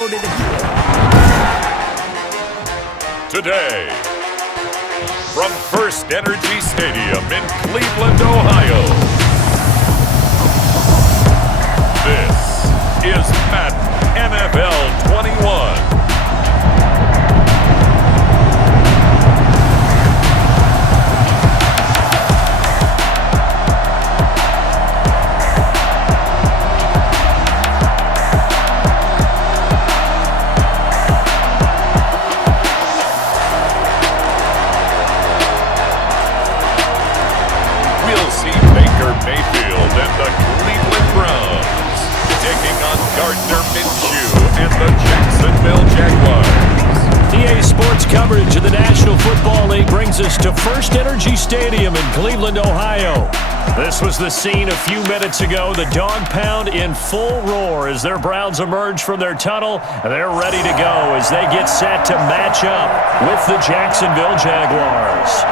Today, from First Energy Stadium in Cleveland, Ohio, this is Madden NFL 21. Mayfield and the Cleveland Browns taking on Gardner Minshew and the Jacksonville Jaguars. EA Sports coverage of the National Football League brings us to First Energy Stadium in Cleveland, Ohio. This was the scene a few minutes ago. The dog pound in full roar as their Browns emerge from their tunnel. They're ready to go as they get set to match up with the Jacksonville Jaguars.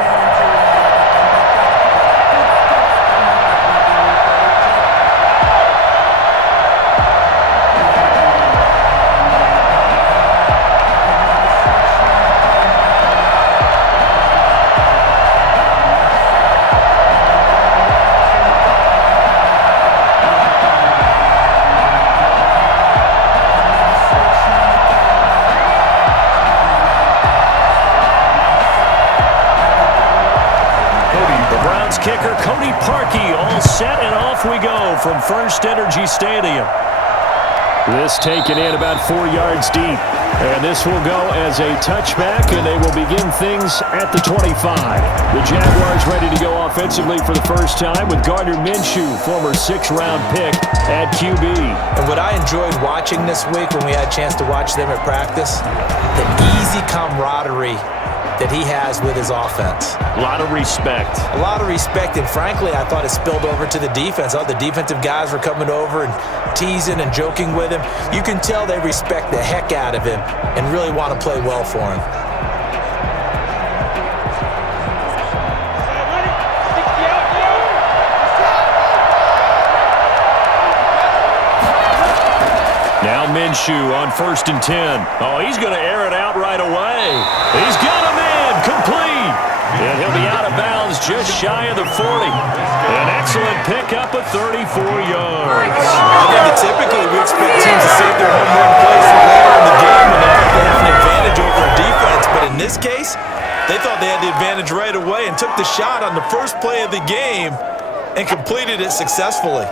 Kicker Cody Parkey all set, and off we go from First Energy Stadium. This taken in about 4 yards deep, and this will go as a touchback, and they will begin things at the 25. The Jaguars ready to go offensively for the first time with Gardner Minshew, former 6th-round pick at QB. And what I enjoyed watching this week when we had a chance to watch them at practice, the easy camaraderie that he has with his offense. A lot of respect. A lot of respect, and frankly, I thought it spilled over to the defense. All the defensive guys were coming over and teasing and joking with him. You can tell they respect the heck out of him and really want to play well for him. Now Minshew on 1st and 10. Oh, he's going to air it out right away. He's got him in, complete. And he'll be out of bounds just shy of the 40. An excellent pickup of 34 yards. I think that typically we expect teams to save their home run plays for later in the game when they think they have an advantage over a defense. But in this case, they thought they had the advantage right away and took the shot on the first play of the game and completed it successfully.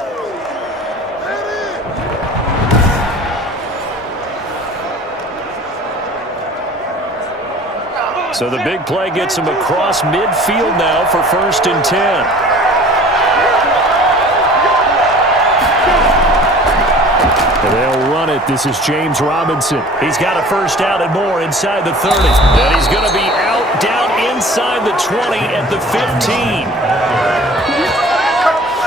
So the big play gets him across midfield now for 1st and 10. And they'll run it. This is James Robinson. He's got a first down and more inside the 30. And he's going to be out down inside the 20 at the 15.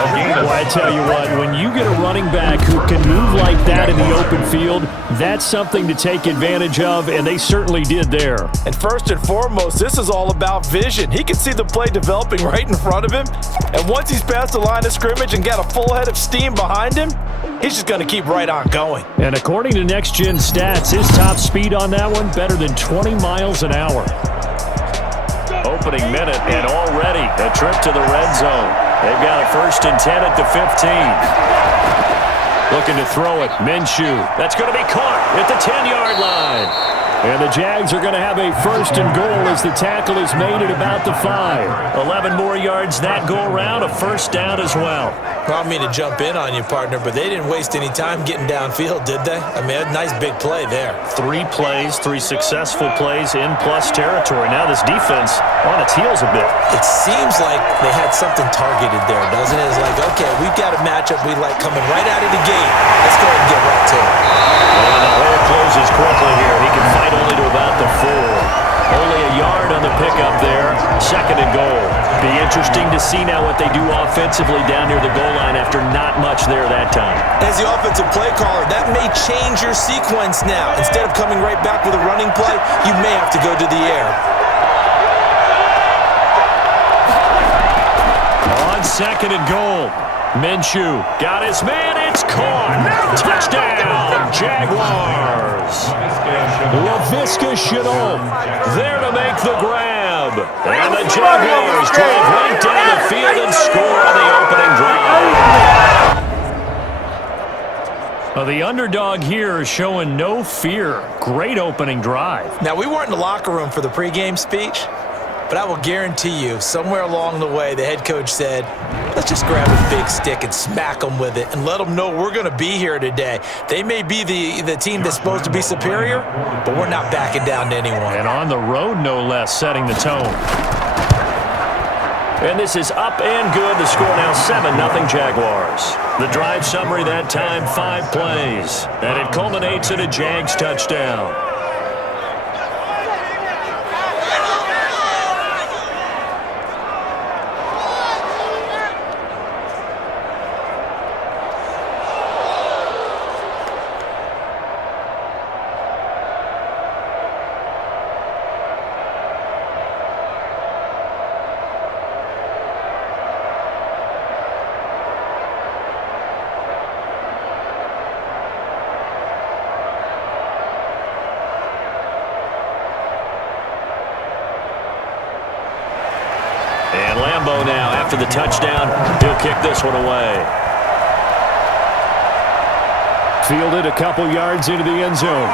Well, I tell you what, when you get a running back who can move like that in the open field, that's something to take advantage of, and they certainly did there. And first and foremost, this is all about vision. He can see the play developing right in front of him, and once he's past the line of scrimmage and got a full head of steam behind him, he's just going to keep right on going. And according to Next Gen Stats, his top speed on that one, better than 20 miles an hour. Opening minute, and already a trip to the red zone. They've got a 1st and 10 at the 15. Looking to throw it. Minshew. That's going to be caught at the 10-yard line. And the Jags are going to have a 1st and goal as the tackle is made at about the 5. 11 more yards that go around, a 1st down as well. I don't mean to jump in on you, partner, but they didn't waste any time getting downfield, did they? I mean, a nice big play there. 3 plays, 3 successful plays in plus territory. Now this defense on its heels a bit. It seems like they had something targeted there, doesn't it? It's like, okay, we've got a matchup we like coming right out of the gate. Let's go ahead and get right to it. And the hole closes quickly here. He can fight only to about the 4. Only a yard on the pickup there. 2nd and goal. Be interesting to see now what they do offensively down near the goal line after not much there that time. As the offensive play caller, that may change your sequence now. Instead of coming right back with a running play, you may have to go to the air. On on 2nd and goal. Minshew got his man. It's caught. Touchdown, Jaguars. Laviska Shenault there to make the grab. And the Jaguars drive right down the field and score on the opening drive. The underdog here is showing no fear. Great opening drive. Now, we weren't in the locker room for the pregame speech, but I will guarantee you, somewhere along the way, the head coach said, let's just grab a big stick and smack them with it and let them know we're going to be here today. They may be the team that's supposed to be superior, but we're not backing down to anyone. And on the road, no less, setting the tone. And this is up and good. The score now 7-0 Jaguars. The drive summary that time, 5 plays. And it culminates in a Jags touchdown. And Lambeau now, after the touchdown, he'll kick this one away. Fielded a couple yards into the end zone.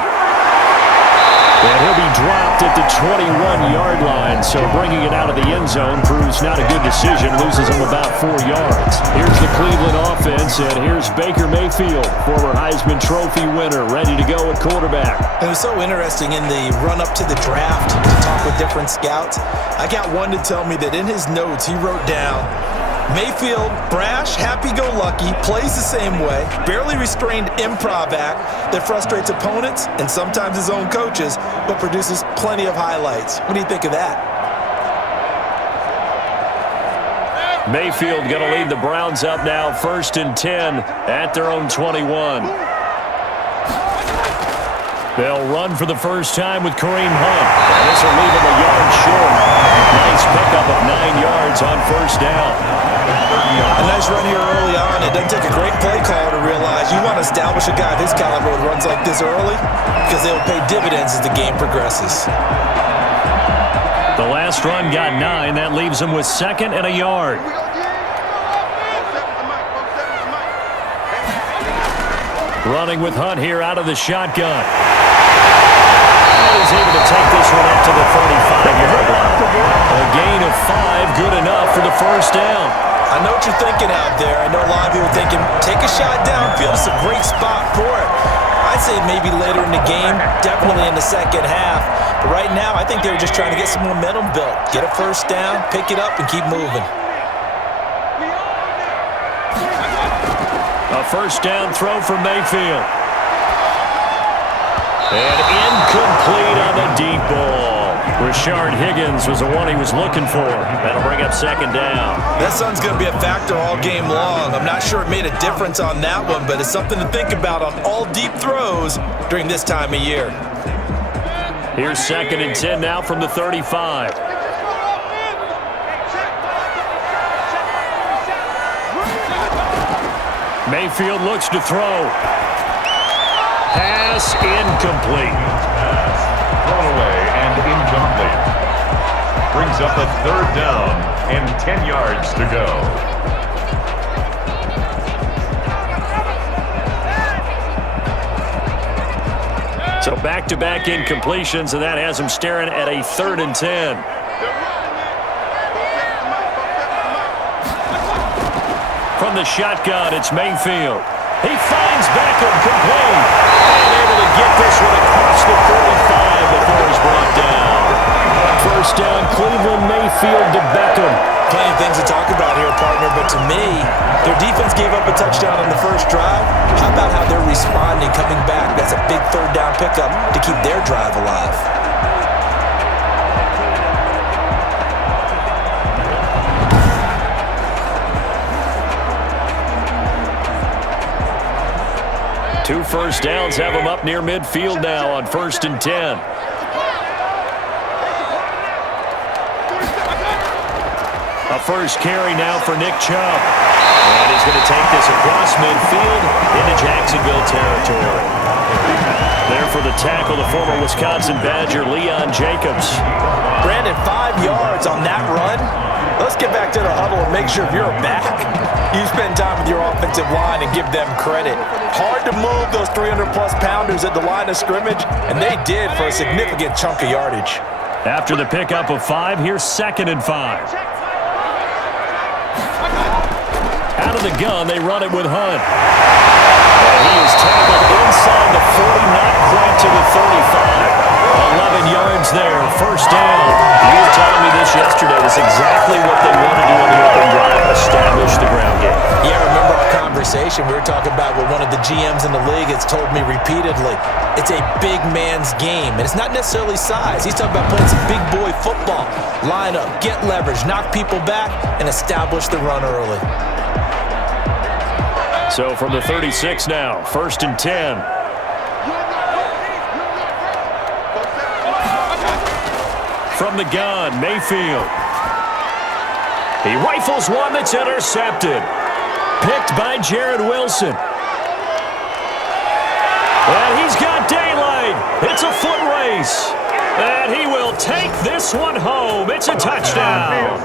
And he'll be dropped at the 21-yard line, so bringing it out of the end zone proves not a good decision, loses him about 4 yards. Here's the Cleveland offense, and here's Baker Mayfield, former Heisman Trophy winner, ready to go at quarterback. It was so interesting in the run-up to the draft to talk with different scouts. I got one to tell me that in his notes he wrote down, Mayfield, brash, happy-go-lucky, plays the same way, barely restrained improv act that frustrates opponents and sometimes his own coaches, but produces plenty of highlights. What do you think of that? Mayfield going to lead the Browns up now, 1st and 10 at their own 21. They'll run for the first time with Kareem Hunt. And this will leave him a yard short. Nice pickup of 9 yards on 1st down. A nice run here early on. It doesn't take a great play caller to realize you want to establish a guy of his caliber with runs like this early because they will pay dividends as the game progresses. The last run got 9. That leaves him with 2nd and a yard. Running with Hunt here out of the shotgun. He's able to take this one up to the 35-yard line. A gain of 5, good enough for the 1st down. I know what you're thinking out there. I know a lot of you are thinking, take a shot downfield. It's a great spot for it. I'd say maybe later in the game, definitely in the second half. But right now, I think they were just trying to get some momentum built. Get a 1st down, pick it up, and keep moving. A 1st down throw for Mayfield. And incomplete on the deep ball. Rashard Higgins was the one he was looking for. That'll bring up 2nd down. That sun's going to be a factor all game long. I'm not sure it made a difference on that one, but it's something to think about on all deep throws during this time of year. Here's 2nd and 10 now from the 35. Mayfield looks to throw. Pass incomplete. Thrown away and incomplete. Brings up a 3rd down and 10 yards to go. So back-to-back incompletions, and that has him staring at a 3rd and 10. From the shotgun, it's Mayfield. He finds Beckham complete. And able to get this one across the 45 before he's brought down. 1st down, Cleveland, Mayfield to Beckham. Plenty of things to talk about here, partner, but to me, their defense gave up a touchdown on the 1st drive. How about how they're responding, coming back? That's a big 3rd down pickup to keep their drive alive. Two 1st downs have him up near midfield now on 1st and 10. A first carry now for Nick Chubb. And he's going to take this across midfield into Jacksonville territory. There for the tackle, the former Wisconsin Badger, Leon Jacobs. Brandon, 5 yards on that run. Let's get back to the huddle and make sure if you're back, you spend time with your offensive line and give them credit. Hard to move those 300-plus pounders at the line of scrimmage, and they did for a significant chunk of yardage. After the pickup of 5, here's 2nd and 5. Out of the gun, they run it with Hunt. And he is tackled inside the 40, not quite to the 35. 11 yards there, first down. You were telling me this yesterday. That's exactly what they want to do on the open drive, establish the ground game. Yeah, remember our conversation? We were talking about what one of the GMs in the league has told me repeatedly. It's a big man's game, and it's not necessarily size. He's talking about playing some big boy football. Line up, get leverage, knock people back, and establish the run early. So from the 36 now, 1st and 10. From the gun, Mayfield. He rifles one that's intercepted. Picked by Jared Wilson. And he's got daylight. It's a foot race. And he will take this one home. It's a touchdown.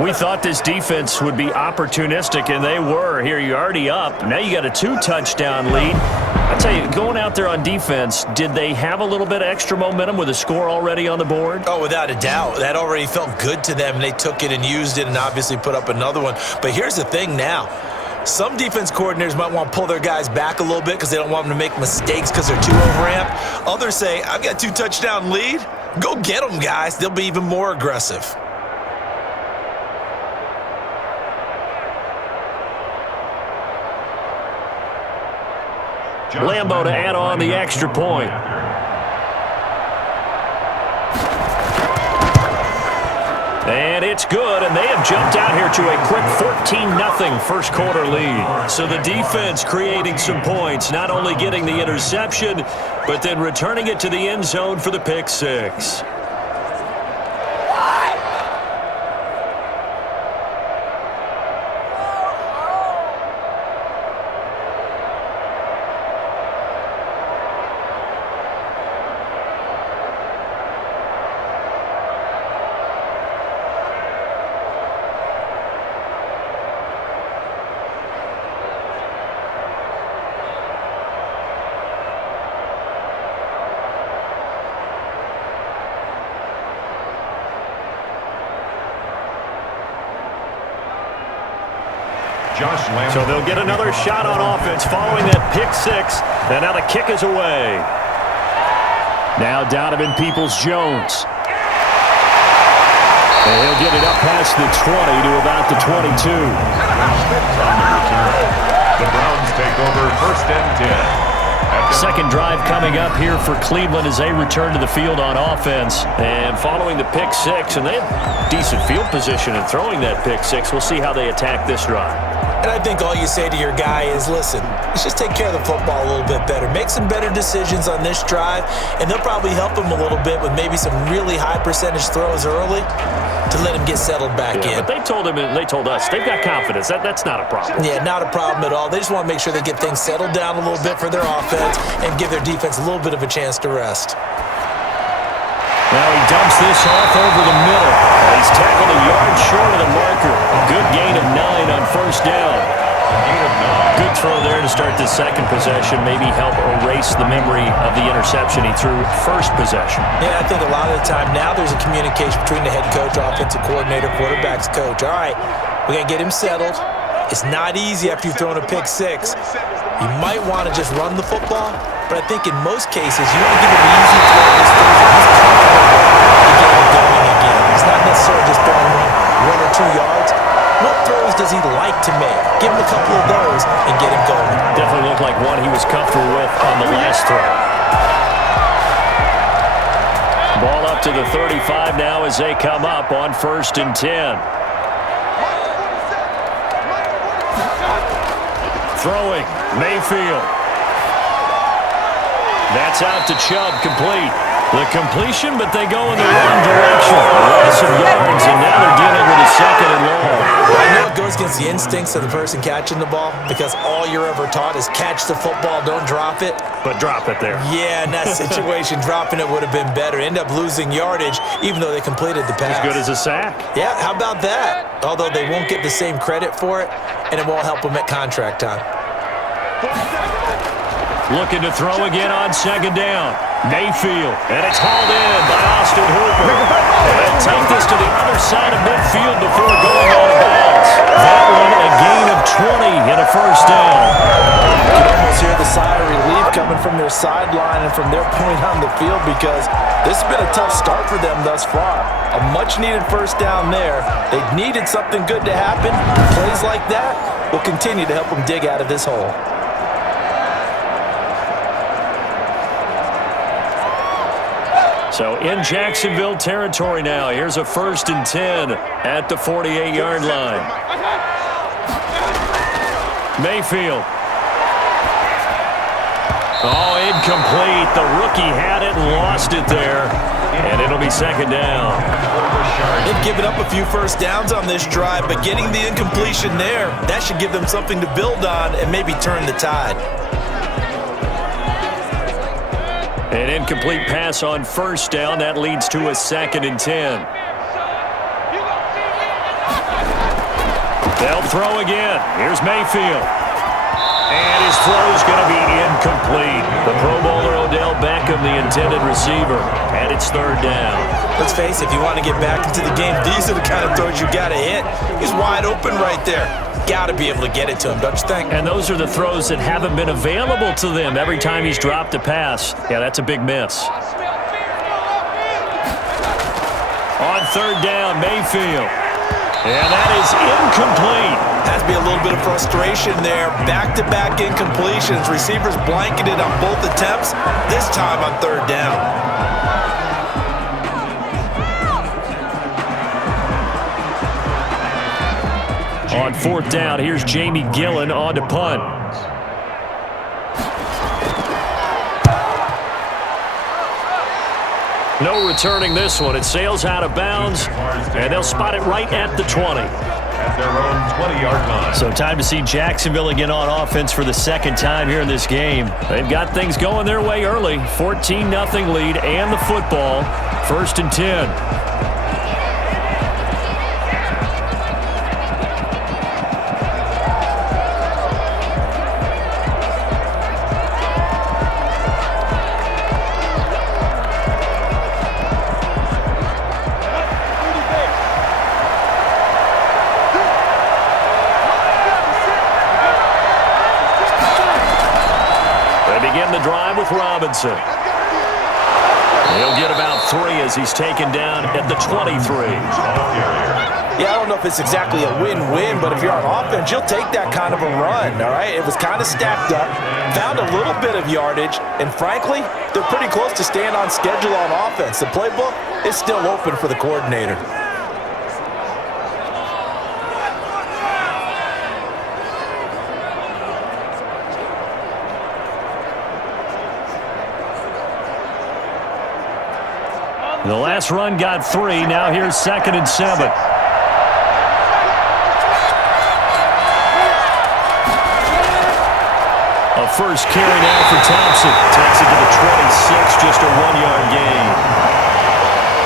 We thought this defense would be opportunistic, and they were. Here, you're already up. Now you got a 2-touchdown lead. I tell you, going out there on defense, did they have a little bit of extra momentum with a score already on the board? Oh, without a doubt. That already felt good to them, and they took it and used it and obviously put up another one. But here's the thing now. Some defense coordinators might want to pull their guys back a little bit because they don't want them to make mistakes because they're too overamped. Others say, I've got a 2-touchdown lead. Go get them, guys. They'll be even more aggressive. Lambo to add on the extra point. And it's good, and they have jumped out here to a quick 14-0 first quarter lead. So the defense creating some points, not only getting the interception, but then returning it to the end zone for the pick six. So they'll get another shot on offense following that pick six. And now the kick is away. Now Donovan Peoples-Jones. And he'll get it up past the 20 to about the 22. The Browns take over 1st and 10. Second drive coming up here for Cleveland as they return to the field on offense. And following the pick six, and they have decent field position in throwing that pick six. We'll see how they attack this drive. And I think all you say to your guy is, listen, let's just take care of the football a little bit better. Make some better decisions on this drive, and they'll probably help him a little bit with maybe some really high percentage throws early to let him get settled back in. But they told him and they told us they've got confidence. That's not a problem. Yeah, not a problem at all. They just want to make sure they get things settled down a little bit for their offense and give their defense a little bit of a chance to rest. Now he dumps this off over the middle. He's tackled a yard short of the marker. Good gain of 9 on first down. Good throw there to start the second possession. Maybe help erase the memory of the interception he threw first possession. Yeah, I think a lot of the time now there's a communication between the head coach, offensive coordinator, quarterback's coach. All right, we got to get him settled. It's not easy after you've thrown a pick six. You might want to just run the football, but I think in most cases you want to give him an easy throw to those things that he's comfortable with to get him going again. It's not necessarily just throwing 1 or 2 yards. What throws does he like to make? Give him a couple of those and get him going. Definitely looked like one he was comfortable with on the last throw. Ball up to the 35 now as they come up on 1st and 10. Throwing, Mayfield. That's out to Chubb, complete. The completion, but they go in the wrong direction. Loss of yards, and now they're dealing with a second and long. I know it goes against the instincts of the person catching the ball because all you're ever taught is catch the football, don't drop it. But drop it there. Yeah, in that situation, dropping it would have been better. End up losing yardage, even though they completed the pass. As good as a sack. Yeah, how about that? Although they won't get the same credit for it, and it won't help them at contract time. Looking to throw again on second down. Mayfield, and it's hauled in by Austin Hooper. And take this to the other side of midfield before going out of bounds. That one a gain of 20 and a first down. You can almost hear the sigh of relief coming from their sideline and from their point on the field because this has been a tough start for them thus far. A much-needed first down there. They needed something good to happen. Plays like that will continue to help them dig out of this hole. So in Jacksonville territory now. Here's a 1st and 10 at the 48-yard line. Mayfield. Oh, incomplete. The rookie had it and lost it there. And it'll be second down. They've given up a few first downs on this drive, but getting the incompletion there, that should give them something to build on and maybe turn the tide. An incomplete pass on first down. That leads to a 2nd and 10. They'll throw again. Here's Mayfield. And his throw's going to be incomplete. The Pro Bowler Odell Beckham, the intended receiver, and it's 3rd down. Let's face it, if you want to get back into the game, these are the kind of throws you got to hit. He's wide open right there. Got to be able to get it to him, don't you think? And those are the throws that haven't been available to them every time he's dropped a pass. Yeah, that's a big miss. On 3rd down, Mayfield. And that is incomplete. Has to be a little bit of frustration there. Back-to-back incompletions. Receivers blanketed on both attempts, this time on 3rd down. On 4th down, here's Jamie Gillen on to punt. No returning this one. It sails out of bounds, and they'll spot it right at the 20. At their own 20-yard line. So time to see Jacksonville again on offense for the 2nd time here in this game. They've got things going their way early. 14-0 lead and the football. 1st and 10. Robinson. He'll get about 3 as he's taken down at the 23. Yeah, I don't know if it's exactly a win-win, but if you're on offense, you'll take that kind of a run, all right? It was kind of stacked up, found a little bit of yardage, and frankly, they're pretty close to staying on schedule on offense. The playbook is still open for the coordinator. The last run got 3. Now here's 2nd and 7. A first carry now for Thompson. Takes it to the 26, just a 1-yard gain.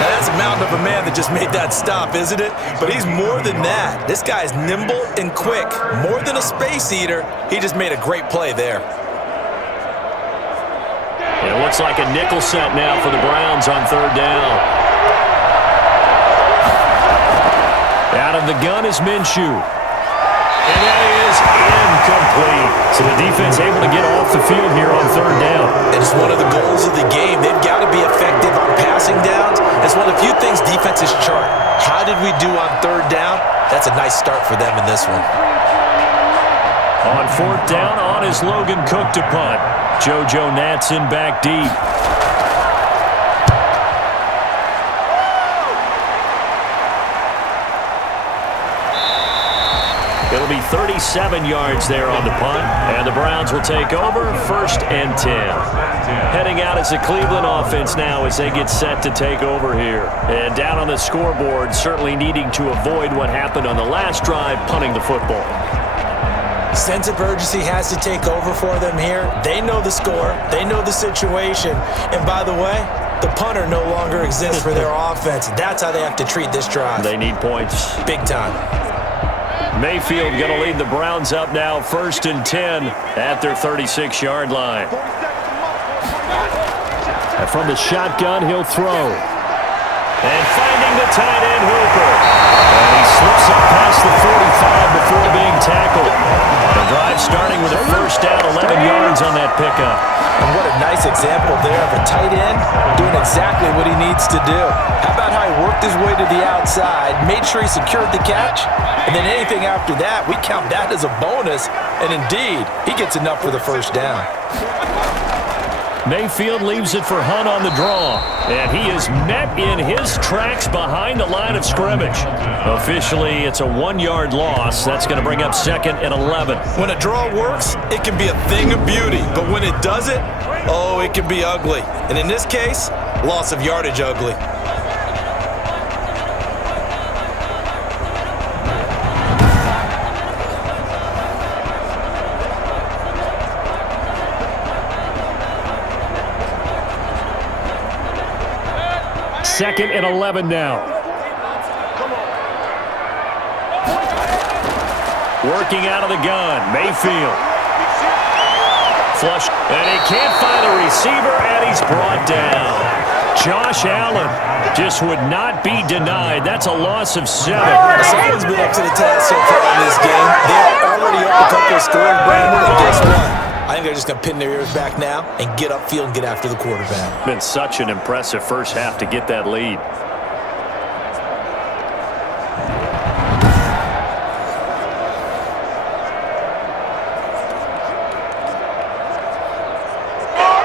Now that's a mountain of a man that just made that stop, isn't it? But he's more than that. This guy's nimble and quick. More than a space eater, he just made a great play there. It looks like a nickel set now for the Browns on 3rd down. Out of the gun is Minshew. And that is incomplete. So the defense able to get off the field here on 3rd down. It's one of the goals of the game. They've got to be effective on passing downs. It's one of the few things defenses chart. How did we do on 3rd down? That's a nice start for them in this one. On 4th down, on is Logan Cook to punt. JoJo Natson back deep. It'll be 37 yards there on the punt, and the Browns will take over 1st and 10. Heading out as a Cleveland offense now as they get set to take over here. And down on the scoreboard, certainly needing to avoid what happened on the last drive, punting the football. Sense of urgency has to take over for them here. They know the score. They know the situation. And by the way, the punter no longer exists for their offense. That's how they have to treat this drive. They need points. Big time. Mayfield going to lead the Browns up now, 1st and 10 at their 36-yard line. And from the shotgun, he'll throw. And finding the tight end, Hooper. And he slips up past the 45 before being tackled. The drive starting with a first down, 11 yards on that pickup. And what a nice example there of a tight end doing exactly what he needs to do. How about how he worked his way to the outside, made sure he secured the catch, and then anything after that, we count that as a bonus. And indeed, he gets enough for the first down. Mayfield leaves it for Hunt on the draw. And he is met in his tracks behind the line of scrimmage. Officially, it's a 1-yard loss. That's going to bring up 2nd and 11. When a draw works, it can be a thing of beauty. But when it doesn't, oh, it can be ugly. And in this case, loss of yardage ugly. Second and 11 now. Working out of the gun, Mayfield. Flush, and he can't find a receiver, and he's brought down. Josh Allen just would not be denied. That's a loss of 7. Someone's been up to the task so far in this game. They're already up a couple of scores, Brandon, and guess what? I think they're just going to pin their ears back now and get upfield and get after the quarterback. Been such an impressive first half to get that lead.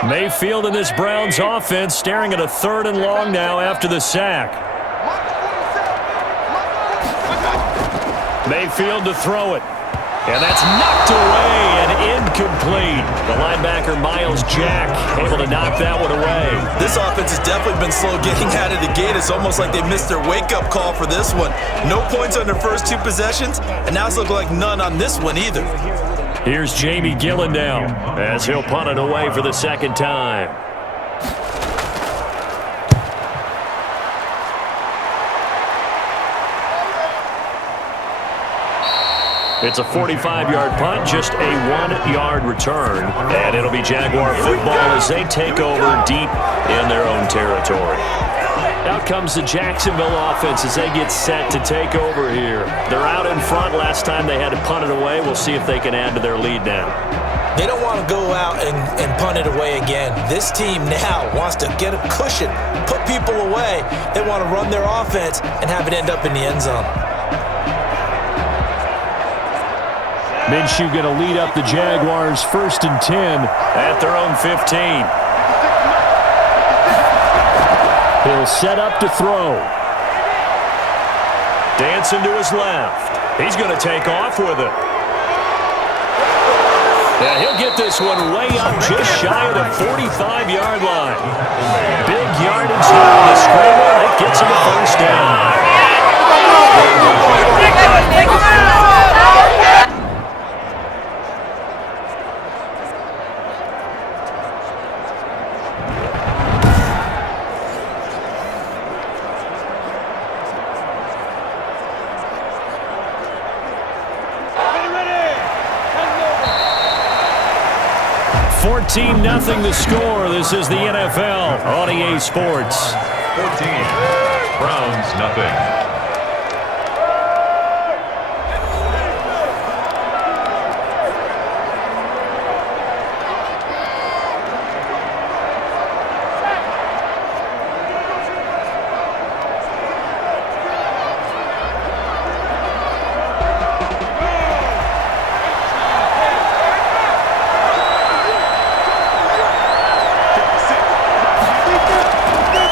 Mayfield in this Browns offense staring at a 3rd and long now after the sack. Mayfield to throw it. And that's knocked away and incomplete. The linebacker, Miles Jack, able to knock that one away. This offense has definitely been slow getting out of the gate. It's almost like they missed their wake-up call for this one. No points on their first 2 possessions, and now it's looking like none on this one either. Here's Jamie Gillen now as he'll punt it away for the 2nd time. It's a 45-yard punt, just a 1-yard return. And it'll be Jaguar football as they take over deep in their own territory. Out comes the Jacksonville offense as they get set to take over here. They're out in front. Last time they had to punt it away. We'll see if they can add to their lead now. They don't want to go out and punt it away again. This team now wants to get a cushion, put people away. They want to run their offense and have it end up in the end zone. Minshew going to lead up the Jaguars 1st and 10 at their own 15. He'll set up to throw. Dancing to his left. He's going to take off with it. And he'll get this one way up just shy of the 45-yard line. Big yardage there on the scramble. That gets him a first down. Nothing the score. This is the NFL on EA Sports. 14. Browns, nothing.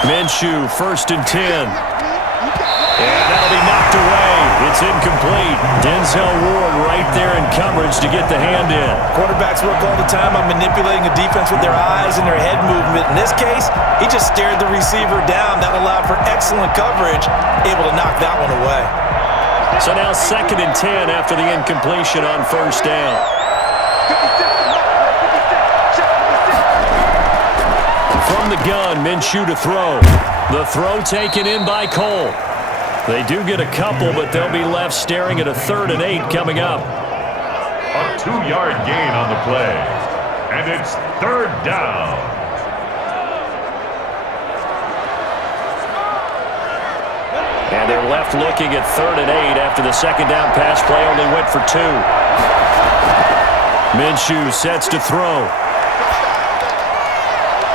Minshew, 1st and 10. And that'll be knocked away It's incomplete. Denzel Ward right there in coverage to get the hand in. Quarterbacks work all the time on manipulating a defense with their eyes and their head movement. In this case, he just stared the receiver down. That allowed for excellent coverage, able to knock that one away. So now 2nd and 10 after the incompletion on 1st down. From the gun, Minshew to throw. The throw taken in by Cole. They do get a couple, but they'll be left staring at a 3rd and 8 coming up. A 2-yard gain on the play. And it's 3rd down. And they're left looking at 3rd and 8 after the 2nd down pass play only went for 2. Minshew sets to throw.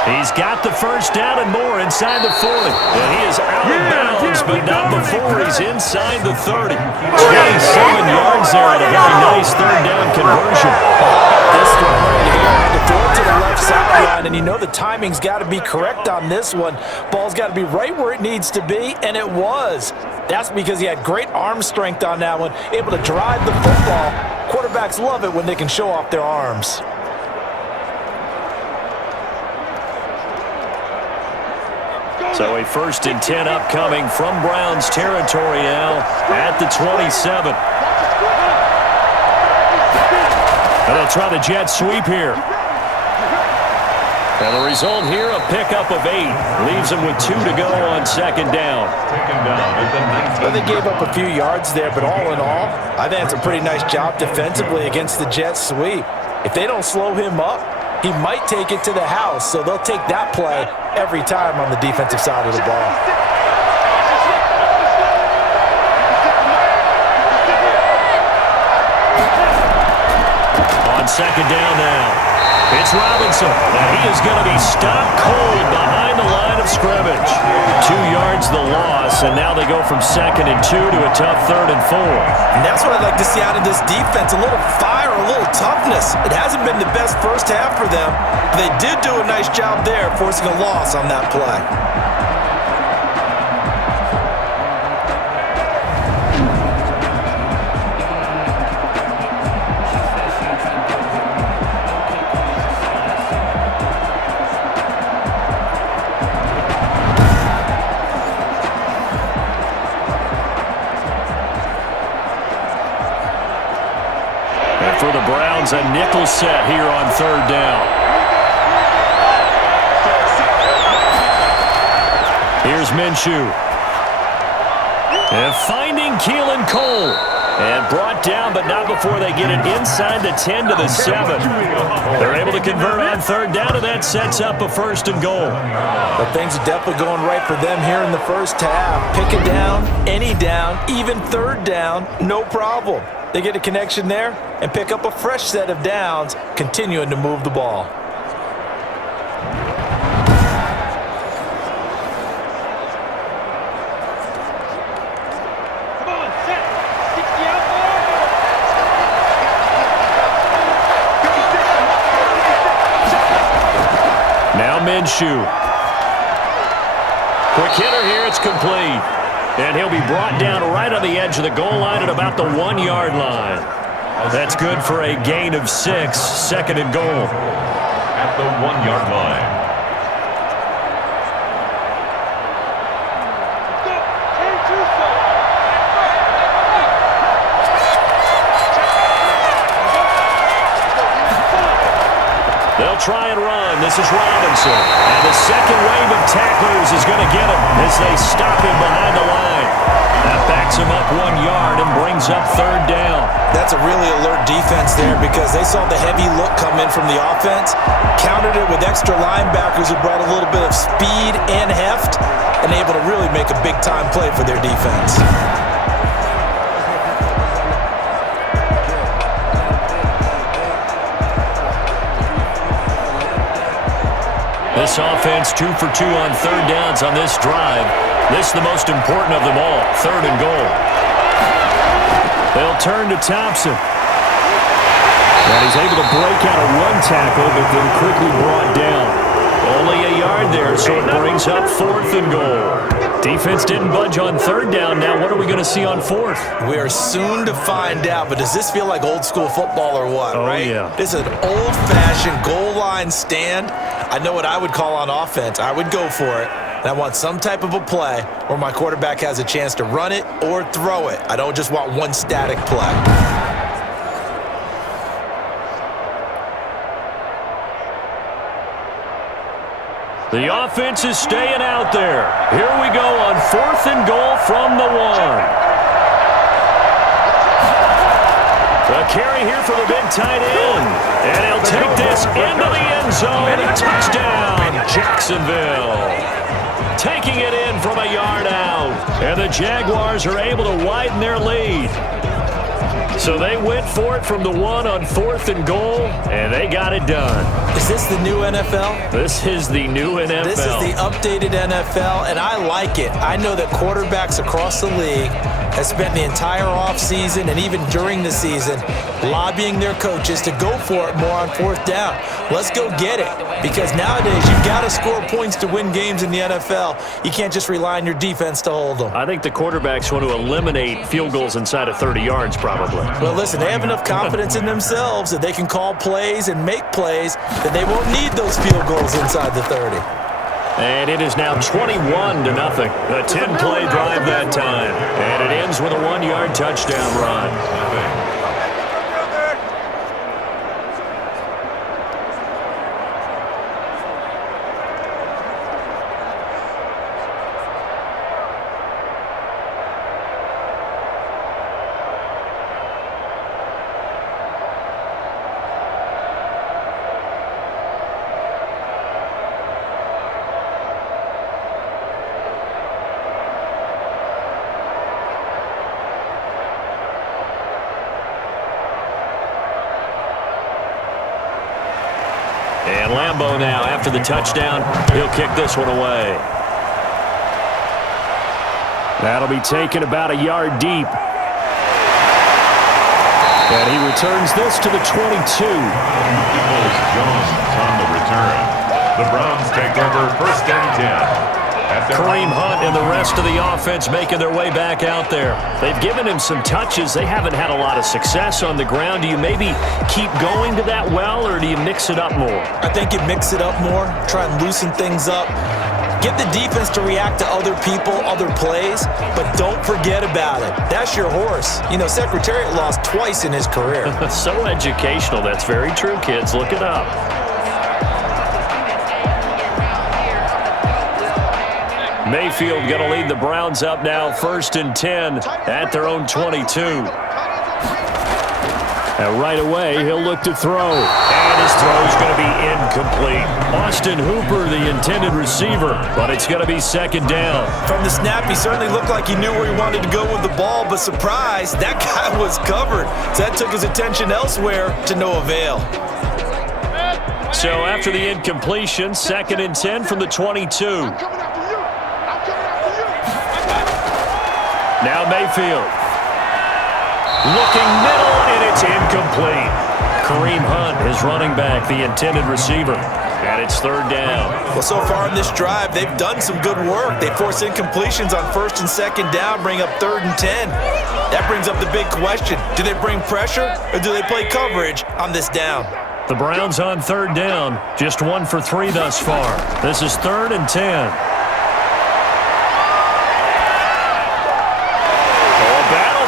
He's got the 1st down and more inside the 40. And he is out of bounds, but not before he's inside the 30. 27 yards there on a very nice 3rd down conversion. This one right here had to throw it to the left sideline, and you know the timing's got to be correct on this one. Ball's got to be right where it needs to be, and it was. That's because he had great arm strength on that one, able to drive the football. Quarterbacks love it when they can show off their arms. So a 1st and 10 upcoming from Browns territory now at the 27. And they'll try the jet sweep here. And the result here, a pickup of 8. Leaves them with 2 to go on 2nd down. Taken down at the 19. Well, they gave up a few yards there, but all in all, I think it's a pretty nice job defensively against the jet sweep. If they don't slow him up, he might take it to the house, so they'll take that play every time on the defensive side of the ball. On 2nd down now, it's Robinson, and he is going to be stopped cold behind the line of scrimmage. 2 yards the loss, and now they go from 2nd and 2 to a tough 3rd and 4. And that's what I'd like to see out of this defense, a little fire, a little toughness. It hasn't been the best first half for them, but they did do a nice job there forcing a loss on that play. For the Browns, a nickel set here on 3rd down. Here's Minshew. And finding Keelan Cole. And brought down, but not before they get it inside the 10 to the 7. They're able to convert on 3rd down, and that sets up a 1st and goal. But things are definitely going right for them here in the first half. Pick a down, any down, even 3rd down, no problem. They get a connection there and pick up a fresh set of downs, continuing to move the ball. Now Minshew. Quick hitter here, it's complete. And he'll be brought down right on the edge of the goal line at about the 1-yard line. That's good for a gain of 6, 2nd and goal. At the 1-yard line. They'll try and run. This is Robinson. And the second wave of tacklers is going to get him as they stop him behind the line. That backs him up 1 yard and brings up 3rd down. That's a really alert defense there because they saw the heavy look come in from the offense, countered it with extra linebackers who brought a little bit of speed and heft, and able to really make a big-time play for their defense. This offense 2 for 2 on 3rd downs on this drive. This is the most important of them all, 3rd and goal. They'll turn to Thompson. And he's able to break out of 1 tackle, but then quickly brought down. Only a yard there, so it brings up 4th and goal. Defense didn't budge on third down. Now what are we going to see on fourth? We are soon to find out, but does this feel like old school football or what, right? Yeah. This is an old-fashioned goal line stand. I know what I would call on offense. I would go for it, and I want some type of a play where my quarterback has a chance to run it or throw it. I don't just want one static play. The offense is staying out there. Here we go on 4th and goal from the 1. The carry here for the big tight end. And he'll take this into the end zone. Touchdown, Jacksonville. Taking it in from a yard out. And the Jaguars are able to widen their lead. So they went for it from the 1 on 4th and goal, and they got it done. Is this the new NFL? This is the new NFL. This is the updated NFL, and I like it. I know that quarterbacks across the league have spent the entire offseason and even during the season lobbying their coaches to go for it more on 4th down. Let's go get it, because nowadays you've got to score points to win games in the NFL. You can't just rely on your defense to hold them. I think the quarterbacks want to eliminate field goals inside of 30 yards probably. Well, listen, they have enough confidence in themselves that they can call plays and make plays that they won't need those field goals inside the 30. And it is now 21-0. A 10-play drive that time. And it ends with a 1-yard touchdown run. And Lambeau now, after the touchdown, he'll kick this one away. That'll be taken about a yard deep. And he returns this to the 22. Jones on the return. The Browns take over 1st and 10. Kareem Hunt and the rest of the offense making their way back out there. They've given him some touches. They haven't had a lot of success on the ground. Do you maybe keep going to that well, or do you mix it up more? I think you mix it up more, try and loosen things up. Get the defense to react to other people, other plays, but don't forget about it. That's your horse. You know, Secretariat lost twice in his career. So educational. That's very true, kids. Look it up. Mayfield going to lead the Browns up now, 1st and 10 at their own 22. And right away, he'll look to throw. And his throw's going to be incomplete. Austin Hooper, the intended receiver, but it's going to be 2nd down. From the snap, he certainly looked like he knew where he wanted to go with the ball, but surprise, that guy was covered. So that took his attention elsewhere to no avail. So after the incompletion, 2nd and 10 from the 22. Now Mayfield. Looking middle, and it's incomplete. Kareem Hunt is running back, the intended receiver. And it's 3rd down. Well, so far in this drive, they've done some good work. They force incompletions on 1st and 2nd down, bring up 3rd and 10. That brings up the big question. Do they bring pressure, or do they play coverage on this down? The Browns on 3rd down. Just 1 for 3 thus far. This is 3rd and 10.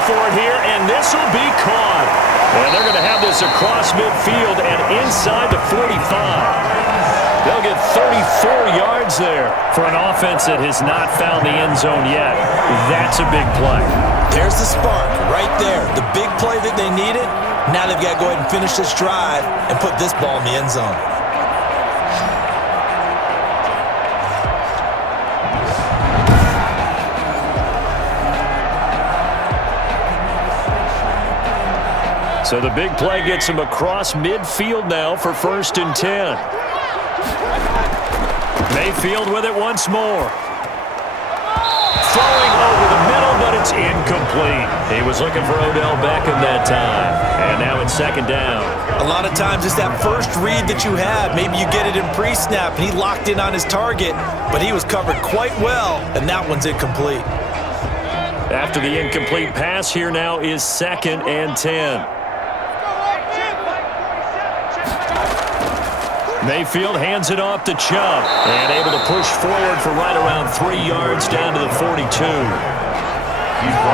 For it here, and this will be caught. And they're going to have this across midfield and inside the 45. They'll get 34 yards there for an offense that has not found the end zone yet. That's a big play. There's the spark right there. The big play that they needed. Now they've got to go ahead and finish this drive and put this ball in the end zone. So the big play gets him across midfield now for 1st and 10. Mayfield with it once more. Throwing over the middle, but it's incomplete. He was looking for Odell Beckham that time. And now it's second down. A lot of times it's that first read that you have. Maybe you get it in pre-snap, and he locked in on his target, but he was covered quite well, and that one's incomplete. After the incomplete pass, here now is 2nd and 10. Mayfield hands it off to Chubb, and able to push forward for right around 3 yards down to the 42.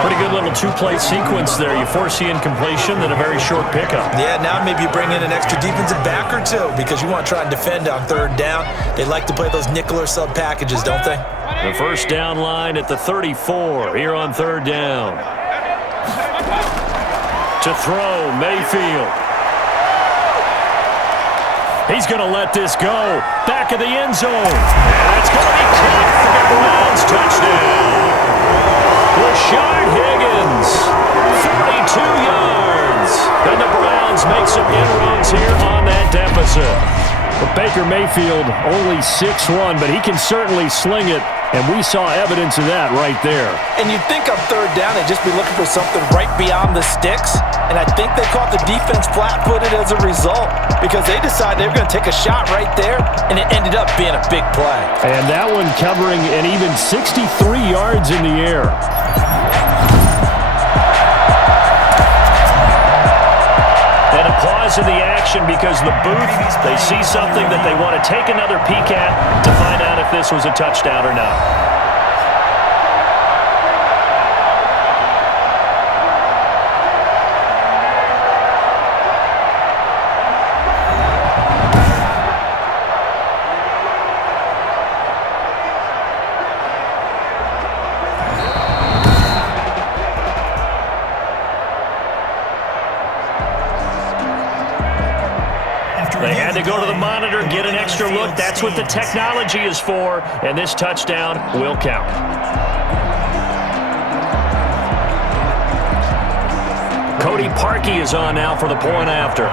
Pretty good little two-play sequence there. You force the incompletion, then a very short pickup. Yeah, now maybe you bring in an extra defensive back or two because you want to try and defend on 3rd down. They like to play those nickel or sub packages, don't they? The first down line at the 34 here on 3rd down. To throw, Mayfield. He's going to let this go. Back of the end zone. And it's going to be caught for the Browns. Touchdown. Rashard Higgins, 42 yards. And the Browns make some inroads here on that deficit. But Baker Mayfield only 6'1", but he can certainly sling it, and we saw evidence of that right there. And you'd think on 3rd down they'd just be looking for something right beyond the sticks, and I think they caught the defense flat-footed as a result because they decided they were going to take a shot right there, and it ended up being a big play. And that one covering an even 63 yards in the air. And a pause in the action because the booth, they see something that they want to take another peek at to find out if this was a touchdown or not. They had to go to the monitor, get an extra look. That's what the technology is for, and this touchdown will count. Cody Parkey is on now for the point after.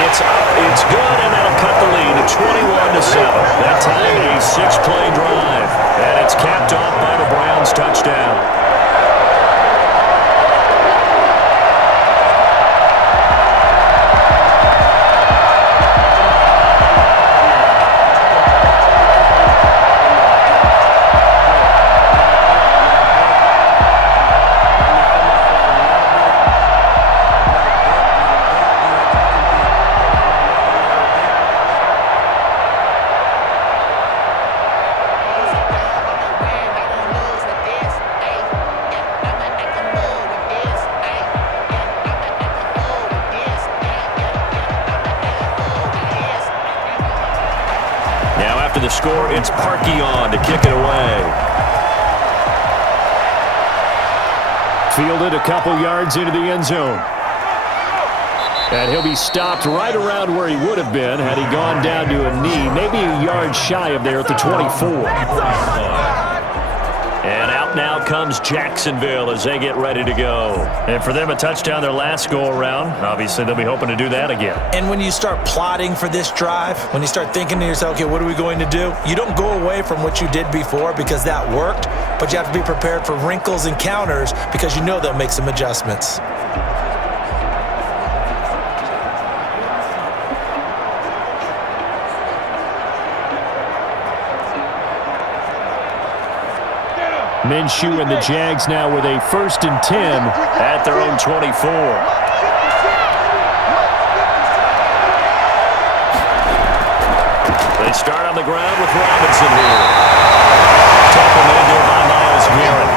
It's up, it's good, and that'll cut the lead to 21-7. That time a 6-play drive, and it's capped off by the Browns touchdown. The score, it's Parkey on to kick it away. Fielded a couple yards into the end zone. And he'll be stopped right around where he would have been had he gone down to a knee, maybe a yard shy of there at the 24. And out now comes Jacksonville as they get ready to go. And for them, a touchdown their last go-around. Obviously, they'll be hoping to do that again. And when you start plotting for this drive, when you start thinking to yourself, okay, what are we going to do? You don't go away from what you did before because that worked, but you have to be prepared for wrinkles and counters because you know they'll make some adjustments. Minshew and the Jags now with a 1st and 10 at their own 24. They start on the ground with Robinson here. Tackle made there by Myles Garrett.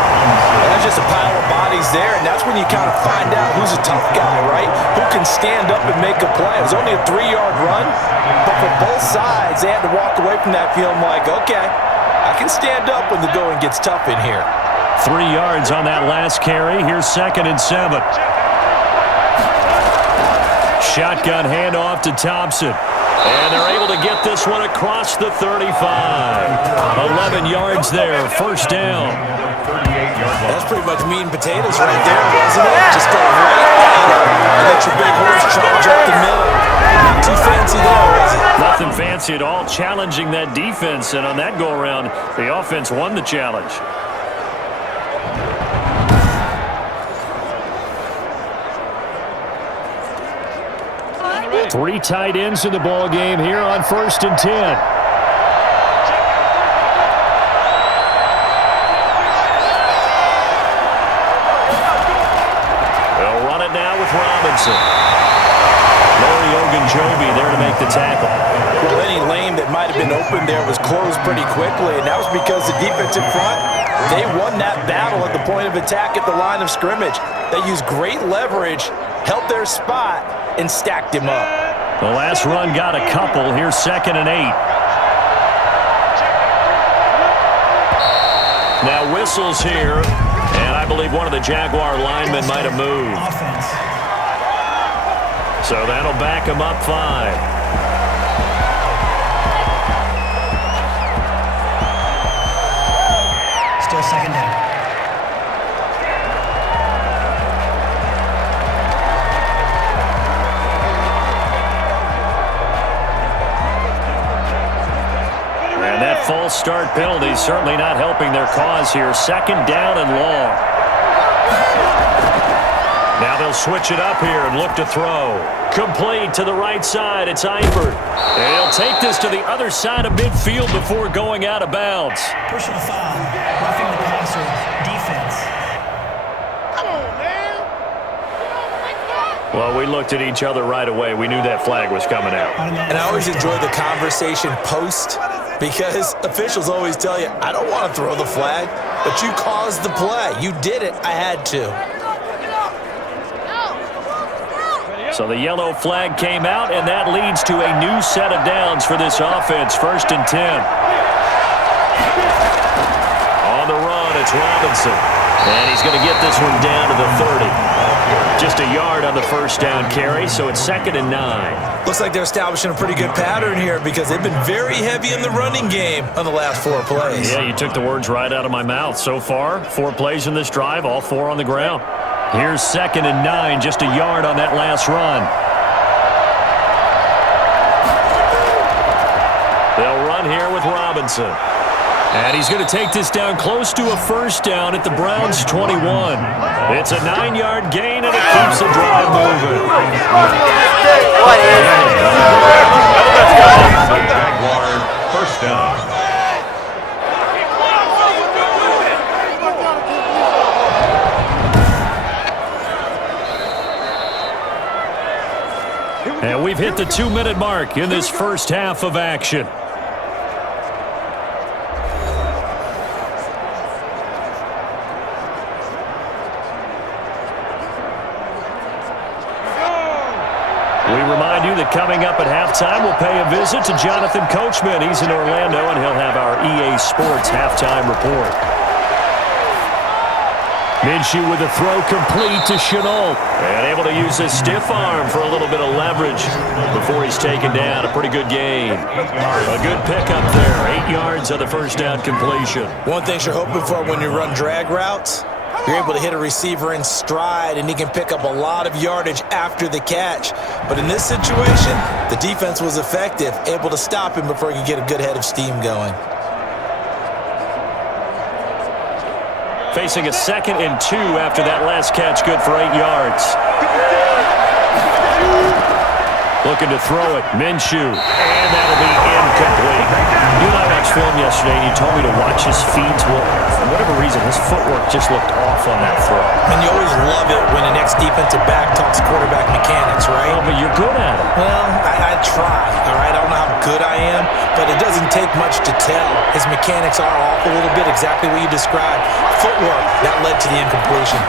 That's just a pile of bodies there, and that's when you kind of find out who's a tough guy, right? Who can stand up and make a play. It was only a 3-yard run, but for both sides, they had to walk away from that feeling like, okay, I can stand up when the going gets tough in here. 3 yards on that last carry. Here's 2nd and 7. Shotgun handoff to Thompson. And they're able to get this one across the 35. 11 yards there, 1st down. That's pretty much meat and potatoes right there, wasn't it? Just go right at it and let your big horse charge up the middle. Not too fancy there, was it? Nothing fancy fancy at all challenging that defense, and on that go-around, the offense won the challenge. Three tight ends in the ball game here on 1st and 10. They'll run it now with Robinson. Larry Ogunjobi there to make the tackle. Well, any lane that might have been open there was closed pretty quickly, and that was because the defense in front, they won that battle at the point of attack at the line of scrimmage. They used great leverage, held their spot, and stacked him up. The last run got a couple. Here's 2nd and 8. Now whistles here, and I believe one of the Jaguar linemen might have moved. So that'll back him up 5. Still 2nd down. That false start penalty certainly not helping their cause here. 2nd down and long. Now they'll switch it up here and look to throw. Complete to the right side. It's Eifert. And he'll take this to the other side of midfield before going out of bounds. Personal foul. Roughing the passer. Defense. Come on, man. Well, we looked at each other right away. We knew that flag was coming out. And I always enjoy the conversation post, because officials always tell you, I don't want to throw the flag, but you caused the play. You did it. I had to. So the yellow flag came out, and that leads to a new set of downs for this offense. 1st and 10. On the run, it's Robinson. And he's going to get this one down to the 30. Just a yard on the 1st down carry, so it's 2nd and 9. Looks like they're establishing a pretty good pattern here, because they've been very heavy in the running game on the last 4 plays. Yeah, you took the words right out of my mouth. So far, 4 plays in this drive, all 4 on the ground. Here's 2nd and 9, just a yard on that last run. They'll run here with Robinson. And he's going to take this down close to a 1st down at the Browns' 21. It's a 9-yard gain, and it keeps the drive moving. Jaguar 1st down. And we've hit the 2-minute mark in this first half of action. We remind you that coming up at halftime, we'll pay a visit to Jonathan Coachman. He's in Orlando, and he'll have our EA Sports halftime report. Minshew with a throw complete to Chenault. And able to use his stiff arm for a little bit of leverage before he's taken down. A pretty good game. A good pickup there. 8 yards on the 1st down completion. One thing you're hoping for when you run drag routes, you're able to hit a receiver in stride, and he can pick up a lot of yardage after the catch. But in this situation, the defense was effective, able to stop him before he could get a good head of steam going. Facing a 2nd and 2 after that last catch, good for 8 yards. Looking to throw it, Minshew, and that'll be incomplete. You and I watched film yesterday, and you told me to watch his feet. Well, for whatever reason, his footwork just looked off on that throw. And you always love it when an ex-defensive back talks quarterback mechanics, right? Oh, but you're good at it. Well, I try, all right? I don't know how good I am, but it doesn't take much to tell. His mechanics are off a little bit, exactly what you described. Footwork, that led to the incompletion.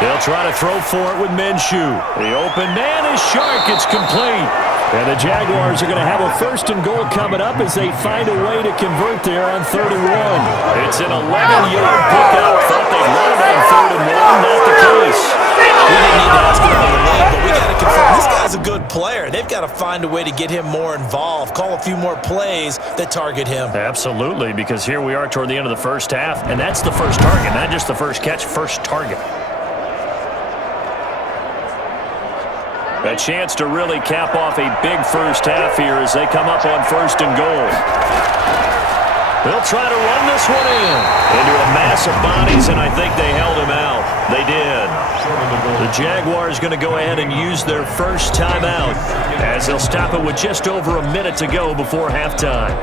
They'll try to throw for it with Minshew. The open man is sharp. It's complete. And the Jaguars are going to have a 1st and goal coming up as they find a way to convert there on 3rd and 1. It's an 11-yard pickup. Thought they'd run it on 3rd and 1. Not the case. We didn't need to ask about the leg, but we got to confirm this guy's a good player. They've got to find a way to get him more involved, call a few more plays that target him. Absolutely, because here we are toward the end of the first half, and that's the first target, not just the first catch, first target. A chance to really cap off a big first half here as they come up on 1st and goal. They'll try to run this one into a mass of bodies, and I think they held him out. They did. The Jaguars going to go ahead and use their first timeout as they'll stop it with just over a minute to go before halftime.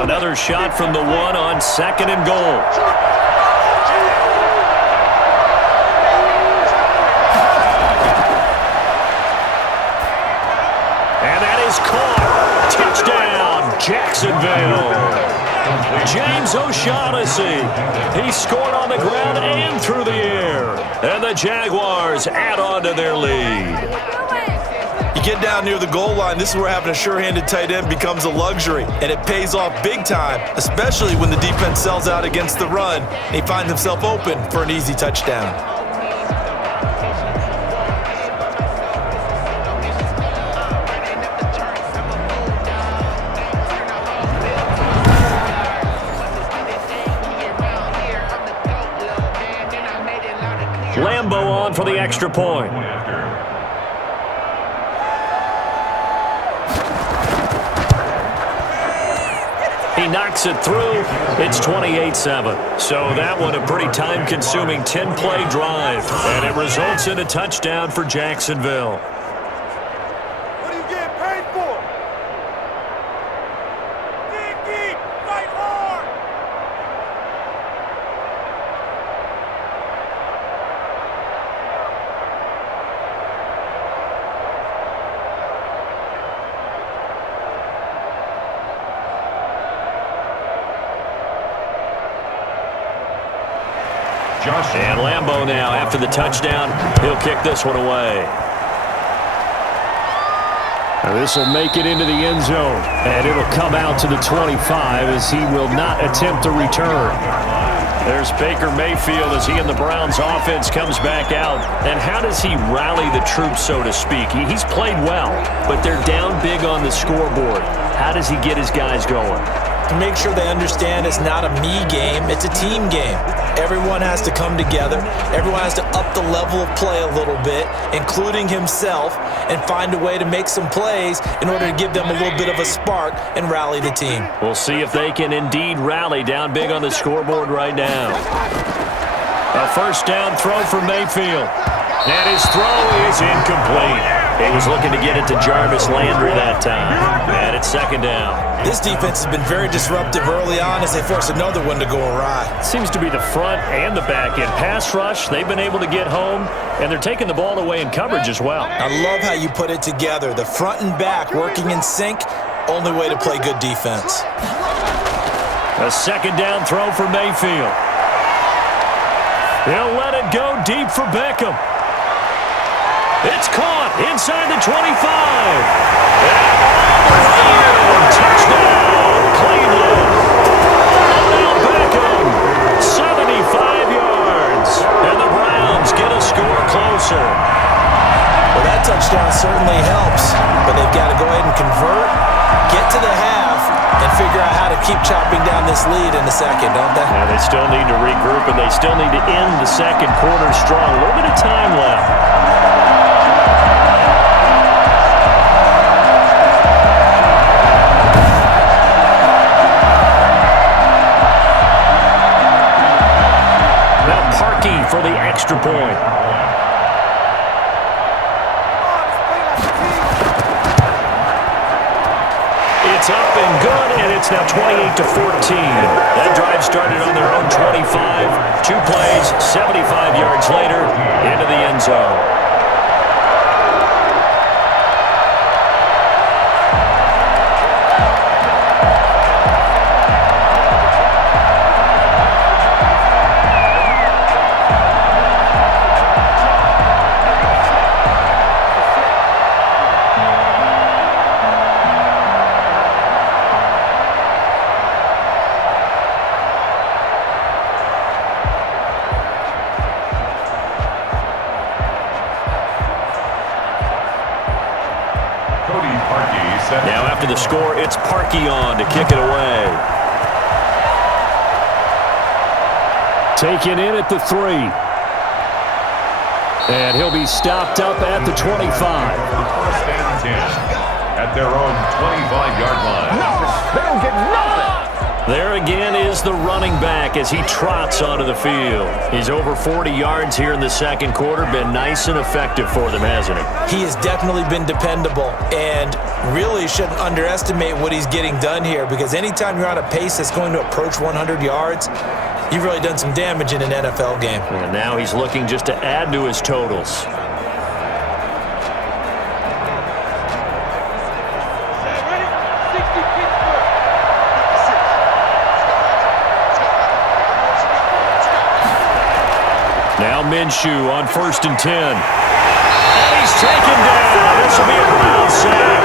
Another shot from the one on 2nd and goal. And that is caught. Touchdown, Jacksonville. James O'Shaughnessy. He scored on the ground and through the air. And the Jaguars add on to their lead. You get down near the goal line, this is where having a sure-handed tight end becomes a luxury, and it pays off big time, especially when the defense sells out against the run, and he finds himself open for an easy touchdown. Lambo on for the extra point. He knocks it through. It's 28-7. So that one a pretty time-consuming 10-play drive. And it results in a touchdown for Jacksonville. What are you getting paid for? Dig deep, fight hard. And Lambo now, after the touchdown, he'll kick this one away. This will make it into the end zone, and it'll come out to the 25 as he will not attempt to return. There's Baker Mayfield as he and the Browns offense comes back out. And how does he rally the troops, so to speak? He's played well, but they're down big on the scoreboard. How does he get his guys going? To make sure they understand it's not a me game, it's a team game. Everyone has to come together. Everyone has to up the level of play a little bit, including himself, and find a way to make some plays in order to give them a little bit of a spark and rally the team. We'll see if they can indeed rally down big on the scoreboard right now. A first down throw for Mayfield. And his throw is incomplete. He was looking to get it to Jarvis Landry that time. And it's 2nd down. This defense has been very disruptive early on as they force another one to go awry. Seems to be the front and the back end. Pass rush, they've been able to get home, and they're taking the ball away in coverage as well. I love how you put it together. The front and back working in sync, only way to play good defense. A 2nd down throw for Mayfield. He'll let it go deep for Beckham. It's caught inside the 25. And touchdown, Cleveland. Odell Beckham, 75 yards. And the Browns get a score closer. Well, that touchdown certainly helps, but they've got to go ahead and convert, get to the half, and figure out how to keep chopping down this lead in the second, don't they? Yeah, they still need to regroup, and they still need to end the second quarter strong. A little bit of time left. For the extra point. It's up and good, and it's now 28-14. That drive started on their own 25. 2 plays, 75 yards later, into the end zone. Now after the score, it's Parkey on to kick it away. Taken in at the 3. And he'll be stopped up at the 25. First and 10 at their own 25-yard line. They don't get nothing. There again is the running back as he trots onto the field. He's over 40 yards here in the second quarter. Been nice and effective for them, hasn't he? He has definitely been dependable, and really shouldn't underestimate what he's getting done here, because anytime you're on a pace that's going to approach 100 yards, you've really done some damage in an NFL game. And now he's looking just to add to his totals. Now Minshew on 1st and 10. And he's taken down. This will be a Brown sack.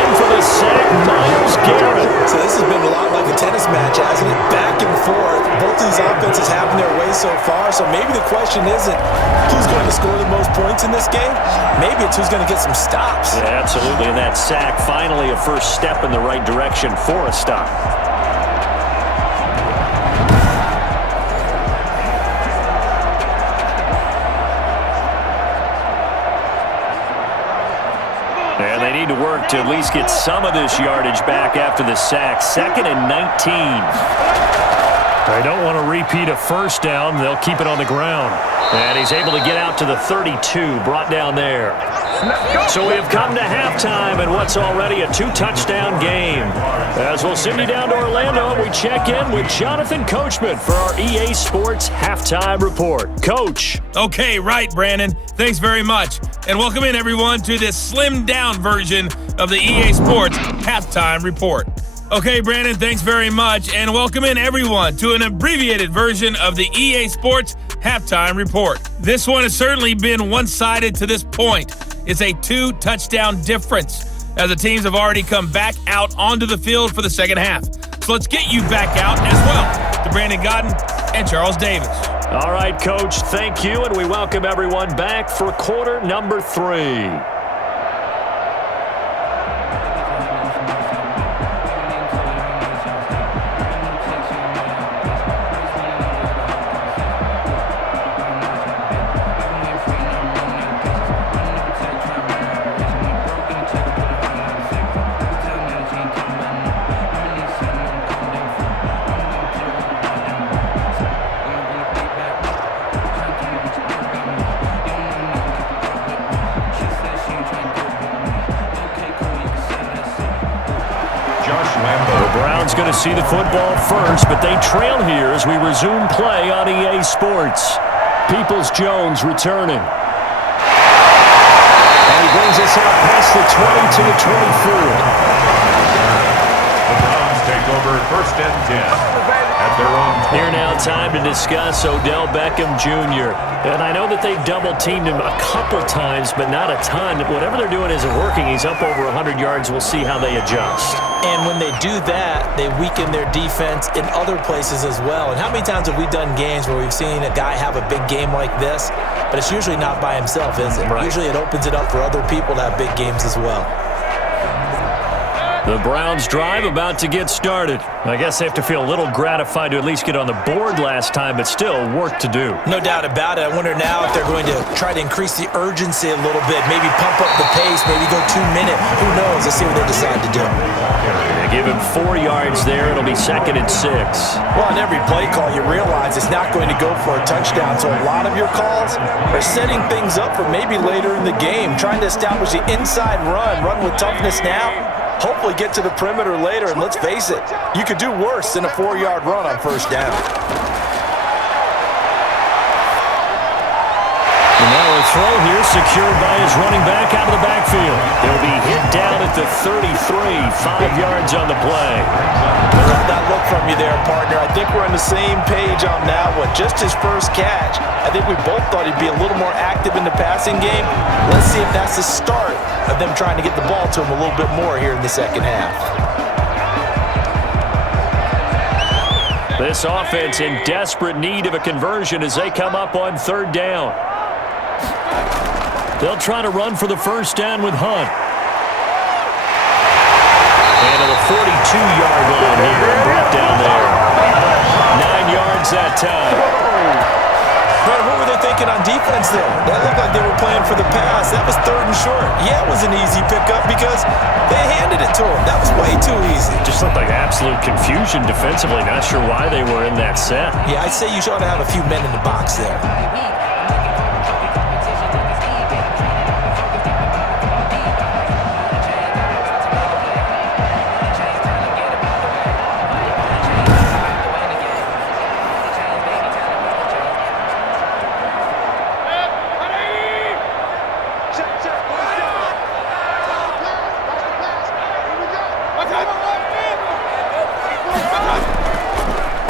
In for the sack, Myles Garrett. So this has been a lot like a tennis match, hasn't it? Back and forth. Both of these offenses having their way so far. So maybe the question isn't who's going to score the most points in this game. Maybe it's who's going to get some stops. Yeah, absolutely. And that sack, finally a first step in the right direction for a stop. And they need to work to at least get some of this yardage back after the sack. 2nd and 19. They don't want to repeat a first down. They'll keep it on the ground. And he's able to get out to the 32, brought down there. So we have come to halftime in what's already a 2-touchdown game. As we'll send you down to Orlando, we check in with Jonathan Coachman for our EA Sports Halftime Report. Coach. Okay, right, Brandon. Thanks very much. And welcome in, everyone, to this slimmed-down version of the EA Sports Halftime Report. Okay, Brandon, thanks very much. And welcome in, everyone, to an abbreviated version of the EA Sports Halftime Report. This one has certainly been one-sided to this point. It's a 2-touchdown difference, as the teams have already come back out onto the field for the second half. So let's get you back out as well to Brandon Godden and Charles Davis. All right, Coach, thank you, and we welcome everyone back for quarter number 3. Going to see the football first, but they trail here as we resume play on EA Sports. Peoples-Jones returning. And he brings us out past the 20 to the 24. The Browns take over 1st and 10 at their own 20. Here now, time to discuss Odell Beckham Jr. And I know that they've double-teamed him a couple times, but not a ton. Whatever they're doing isn't working. He's up over 100 yards. We'll see how they adjust. And when they do that, they weaken their defense in other places as well. And how many times have we done games where we've seen a guy have a big game like this, but it's usually not by himself, is it? Right. Usually it opens it up for other people to have big games as well. The Browns drive about to get started. I guess they have to feel a little gratified to at least get on the board last time, but still work to do. No doubt about it. I wonder now if they're going to try to increase the urgency a little bit, maybe pump up the pace, maybe go 2-minute. Who knows? Let's see what they decide to do. They give him 4 yards there. It'll be 2nd and 6. Well, on every play call, you realize it's not going to go for a touchdown. So a lot of your calls are setting things up for maybe later in the game, trying to establish the inside run with toughness now. Hopefully get to the perimeter later, and let's face it, you could do worse than a 4-yard run on 1st down. And now a throw here secured by his running back out of the backfield. He'll be hit down at the 33, 5 yards on the play. Love that look from you there, partner. I think we're on the same page on that one. Just his first catch. I think we both thought he'd be a little more active in the passing game. Let's see if that's the start of them trying to get the ball to him a little bit more here in the second half. This offense in desperate need of a conversion as they come up on 3rd down. They'll try to run for the first down with Hunt. And to the 42-yard line here and brought down there. 9 yards that time. defense there. That looked like they were playing for the pass. That was 3rd and short. Yeah, it was an easy pickup because they handed it to him. That was way too easy. Just looked like absolute confusion defensively. Not sure why they were in that set. Yeah, I'd say you ought to have a few men in the box there.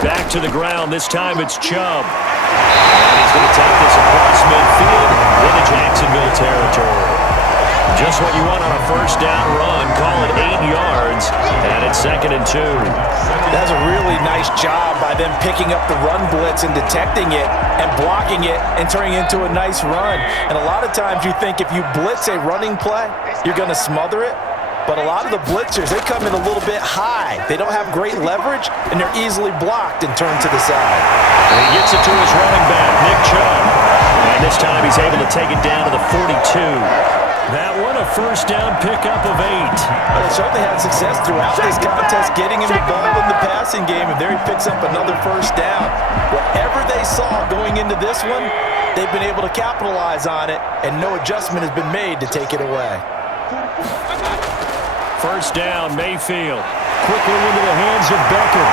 Back to the ground. This time it's Chubb. And he's going to take this across midfield into Jacksonville territory. Just what you want on a first down run. Call it 8 yards, and it's 2nd and 2. That's a really nice job by them picking up the run blitz and detecting it and blocking it and turning it into a nice run. And a lot of times you think if you blitz a running play, you're going to smother it. But a lot of the blitzers, they come in a little bit high. They don't have great leverage, and they're easily blocked and turned to the side. And he gets it to his running back, Nick Chubb. And this time he's able to take it down to the 42. That one a first down pickup of 8. Well, they certainly had success throughout this contest, getting him the ball in the passing game, and there he picks up another first down. Whatever they saw going into this one, they've been able to capitalize on it, and no adjustment has been made to take it away. First down, Mayfield. Quickly into the hands of Beckham.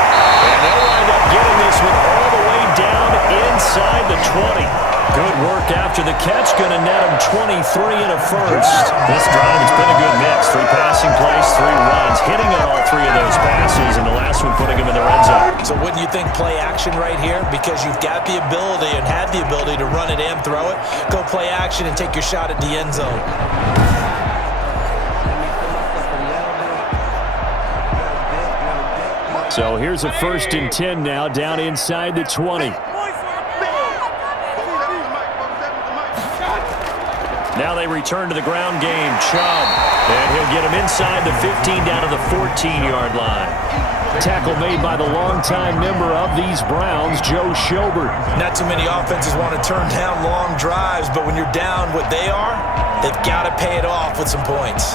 And they'll wind up getting this one all the way down inside the 20. Good work after the catch. Going to net him 23 and a first. This drive has been a good mix. 3 passing plays, 3 runs. Hitting on all 3 of those passes, and the last one putting him in the red zone. So wouldn't you think play action right here? Because you've got the ability and had the ability to run it and throw it. Go play action and take your shot at the end zone. So here's a 1st and 10 now, down inside the 20. Now they return to the ground game. Chubb, and he'll get him inside the 15 down to the 14-yard line. Tackle made by the longtime member of these Browns, Joe Schobert. Not too many offenses want to turn down long drives, but when you're down what they are, they've got to pay it off with some points.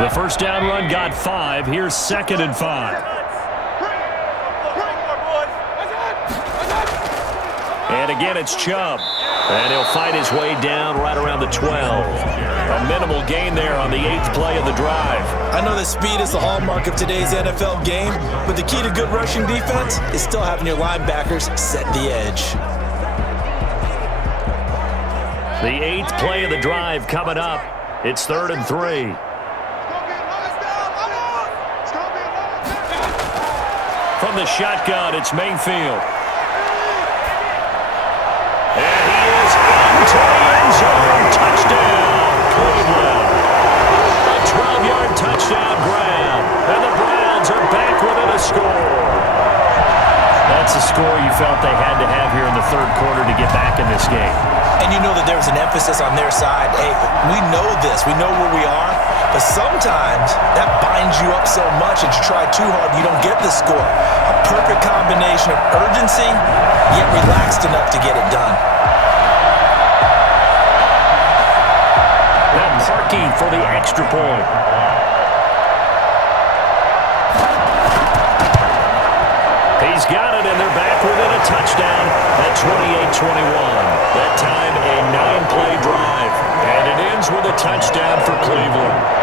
The first down run got 5. Here's 2nd and 5. And again, it's Chubb. And he'll fight his way down right around the 12. A minimal gain there on the 8th play of the drive. I know that speed is the hallmark of today's NFL game, but the key to good rushing defense is still having your linebackers set the edge. The 8th play of the drive coming up. It's 3rd and 3. From the shotgun, it's Mayfield. And he is into the end zone. Touchdown, Cleveland. A 12-yard touchdown grab. And the Browns are back within a score. That's a score you felt they had to have here in the 3rd quarter to get back in this game. And you know that there's an emphasis on their side. Hey, we know this. We know where we are. But sometimes that binds you up so much that you try too hard, you don't get the score. A perfect combination of urgency, yet relaxed enough to get it done. That Parkey for the extra point. He's got it, and they're back within a touchdown at 28-21. That time, a 9-play drive. And it ends with a touchdown for Cleveland.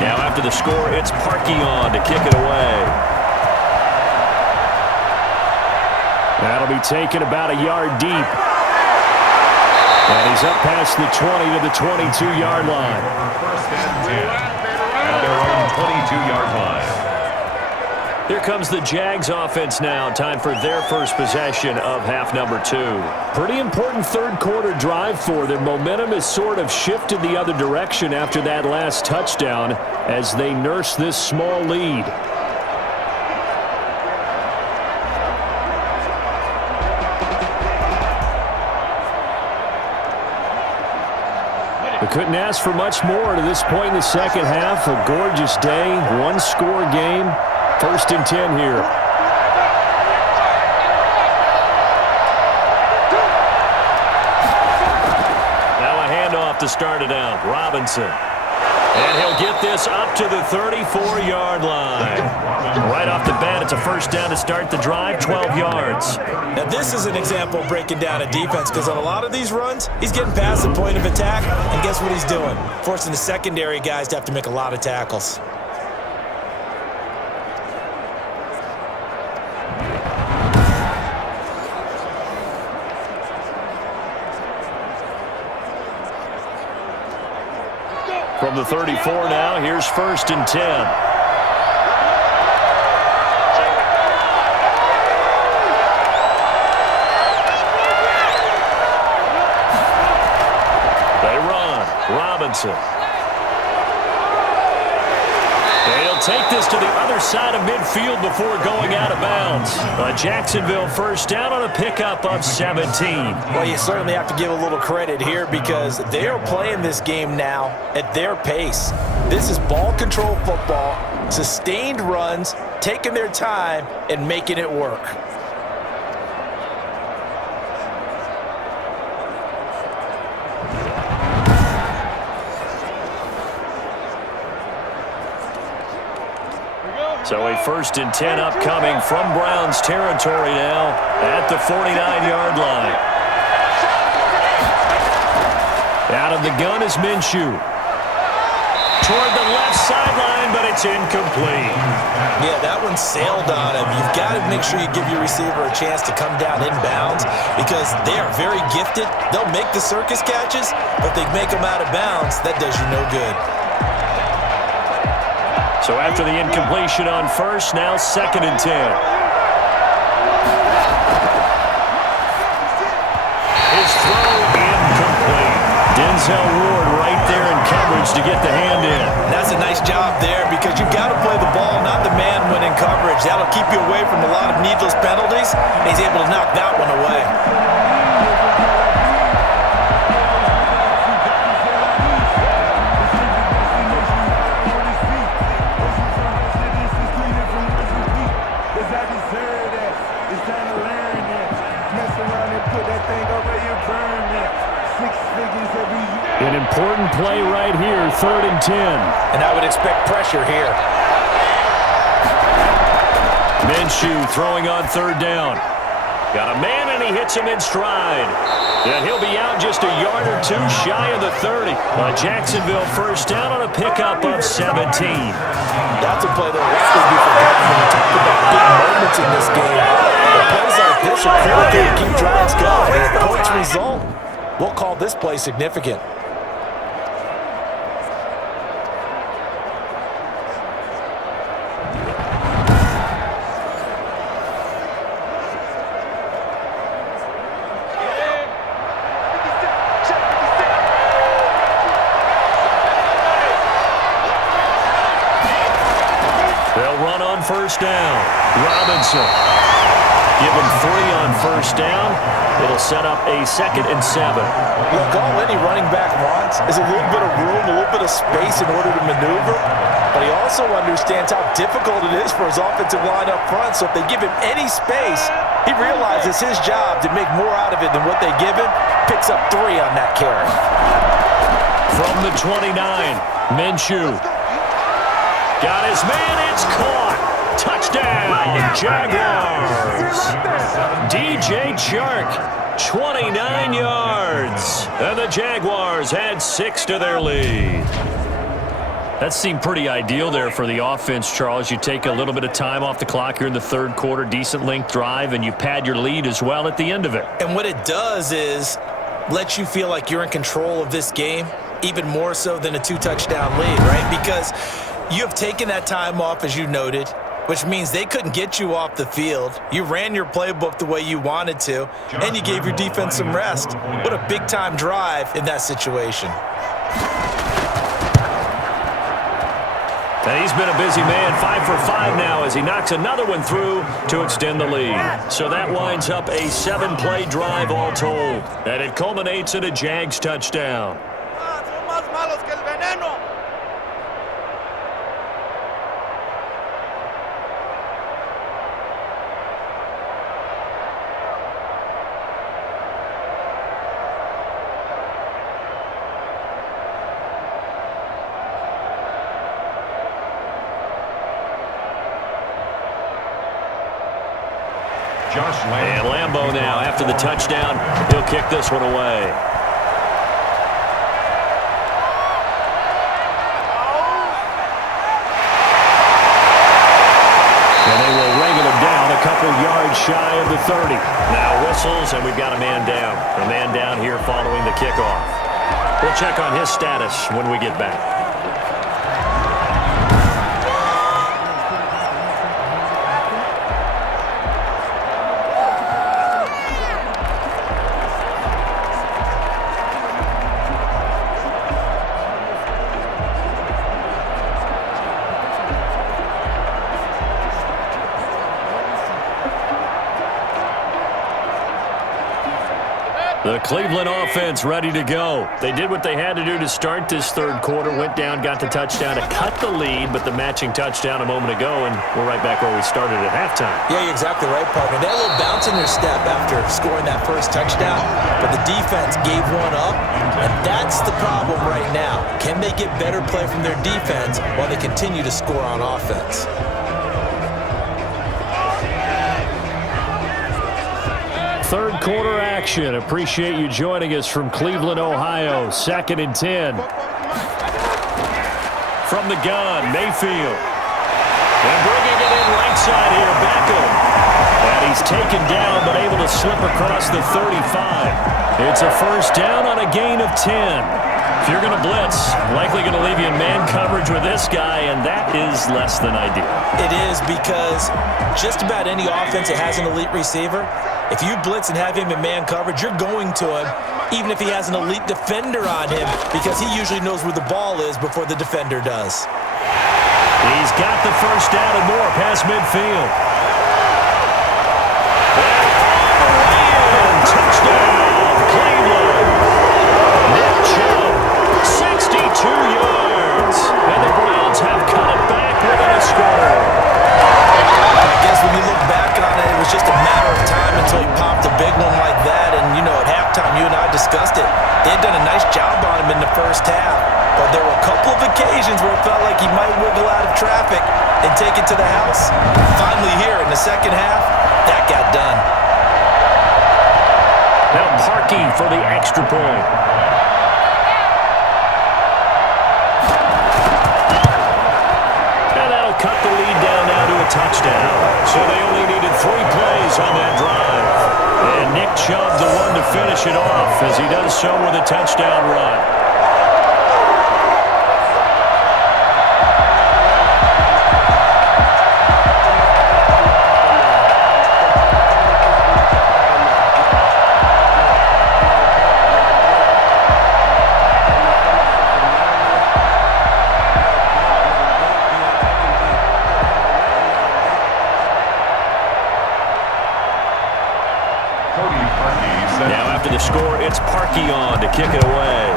Now after the score, it's Parkey on to kick it away. That'll be taken about a yard deep. And he's up past the 20 to the 22-yard line. First and 10. At their own 22-yard line. Here comes the Jags offense now. Time for their first possession of half number 2. Pretty important third quarter drive for them. Momentum has sort of shifted the other direction after that last touchdown as they nurse this small lead. We couldn't ask for much more to this point in the second half. A gorgeous day, one-score game. 1st and 10 here. Now a handoff to start it out. Robinson. And he'll get this up to the 34-yard line. Right off the bat, it's a first down to start the drive, 12 yards. Now, this is an example of breaking down a defense because on a lot of these runs, he's getting past the point of attack, and guess what he's doing? Forcing the secondary guys to have to make a lot of tackles. From the 34 now, here's 1st and 10. They run. Robinson. They'll take this to the other side of midfield before going out of bounds. A Jacksonville first down on a pickup of 17. Well, you certainly have to give a little credit here because they are playing this game now at their pace. This is ball control football, sustained runs, taking their time, and making it work. So a 1st and 10 upcoming from Browns territory now at the 49-yard line. Out of the gun is Minshew. Toward the left sideline, but it's incomplete. Yeah, that one sailed on him. You've got to make sure you give your receiver a chance to come down inbounds because they are very gifted. They'll make the circus catches, but they make them out of bounds. That does you no good. So after the incompletion on 1st, now 2nd and 10. His throw incomplete. Denzel Ward right there in coverage to get the hand in. That's a nice job there because you've got to play the ball, not the man when in coverage. That'll keep you away from a lot of needless penalties. He's able to knock that one away. An important play right here, 3rd and 10. And I would expect pressure here. Minshew throwing on 3rd down. Got a man and he hits him in stride. And he'll be out just a yard or two shy of the 30. A Jacksonville first down on a pickup of 17. That's a play that will likely be forgotten when you talk about big moments in this game. But plays like this are critical to keep drives going. And if points result, we'll call this play significant. They'll run on 1st down. Robinson. Give him 3 on 1st down. It'll set up a 2nd and 7. Look, all any running back wants is a little bit of room, a little bit of space in order to maneuver. But he also understands how difficult it is for his offensive line up front. So if they give him any space, he realizes his job to make more out of it than what they give him. Picks up 3 on that carry. From the 29, Minshew. Got his man, it's caught. Touchdown, Jaguars. DJ Chark, 29 yards. And the Jaguars had 6 to their lead. That seemed pretty ideal there for the offense, Charles. You take a little bit of time off the clock here in the 3rd quarter, decent length drive, and you pad your lead as well at the end of it. And what it does is let you feel like you're in control of this game, even more so than a 2-touchdown lead, right? Because you have taken that time off, as you noted. which means they couldn't get you off the field. You ran your playbook the way you wanted to, and you gave your defense some rest. What a big-time drive in that situation. And he's been a busy man, 5 for 5 now as he knocks another one through to extend the lead. So that winds up a 7-play drive all told. And it culminates in a Jags touchdown. And Lambo now, after the touchdown, he'll kick this one away. And they will wrangle him down a couple yards shy of the 30. Now whistles, and we've got a man down. A man down here following the kickoff. We'll check on his status when we get back. The Cleveland offense ready to go. They did what they had to do to start this third quarter, went down, got the touchdown to cut the lead, but the matching touchdown a moment ago, and we're right back where we started at halftime. Yeah, you're exactly right, partner. They had a little bounce in their step after scoring that first touchdown, but the defense gave one up, and that's the problem right now. Can they get better play from their defense while they continue to score on offense? Third quarter action. Appreciate you joining us from Cleveland, Ohio. 2nd and 10. From the gun, Mayfield. And bringing it in right side here, Beckham. And he's taken down, but able to slip across the 35. It's a first down on a gain of 10. If you're going to blitz, likely going to leave you in man coverage with this guy, and that is less than ideal. It is, because just about any offense that has an elite receiver, if you blitz and have him in man coverage, you're going to him, even if he has an elite defender on him, because he usually knows where the ball is before the defender does. He's got the first down and more past midfield. Touchdown, Cleveland. Nick Chubb, 62 yards. And the Browns have cut it back within a score. I guess when you look back on it, it was just a matter of time until he popped a big one like that. And, you know, at halftime, you and I discussed it. They had done a nice job on him in the first half. But there were a couple of occasions where it felt like he might wiggle out of traffic and take it to the house. Finally here in the second half, that got done. Now Parkey for the extra point. And that'll cut the lead down now to a touchdown. So they only needed 3 plays on that drive. And Nick Chubb the one to finish it off as he does so with a touchdown run. Now after the score, it's Parkey on to kick it away.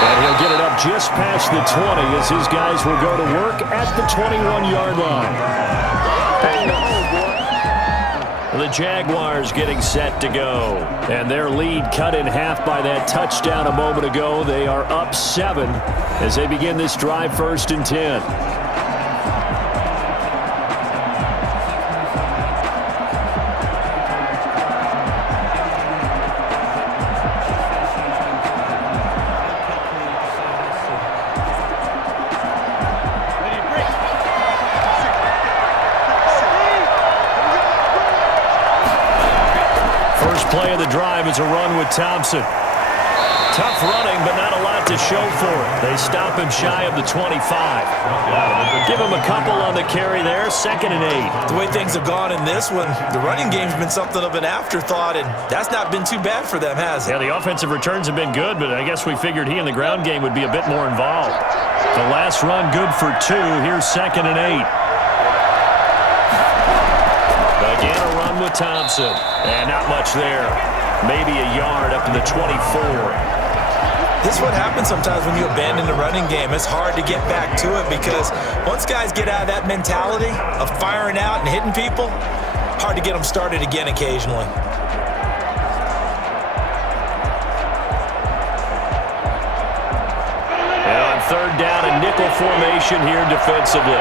And he'll get it up just past the 20 as his guys will go to work at the 21-yard line. The Jaguars getting set to go. And their lead cut in half by that touchdown a moment ago. They are up 7 as they begin this drive 1st and 10. Play of the drive is a run with Thompson. Tough running, but not a lot to show for it. They stop him shy of the 25. Give him a couple on the carry there, 2nd and 8. The way things have gone in this one, the running game's been something of an afterthought, and that's not been too bad for them, has it? Yeah, the offensive returns have been good, but I guess we figured he in the ground game would be a bit more involved. The last run good for 2. Here's 2nd and 8. Again, a run with Thompson. And not much there. Maybe a yard up to the 24. This is what happens sometimes when you abandon the running game. It's hard to get back to it because once guys get out of that mentality of firing out and hitting people, hard to get them started again occasionally. And on 3rd down, a nickel formation here defensively.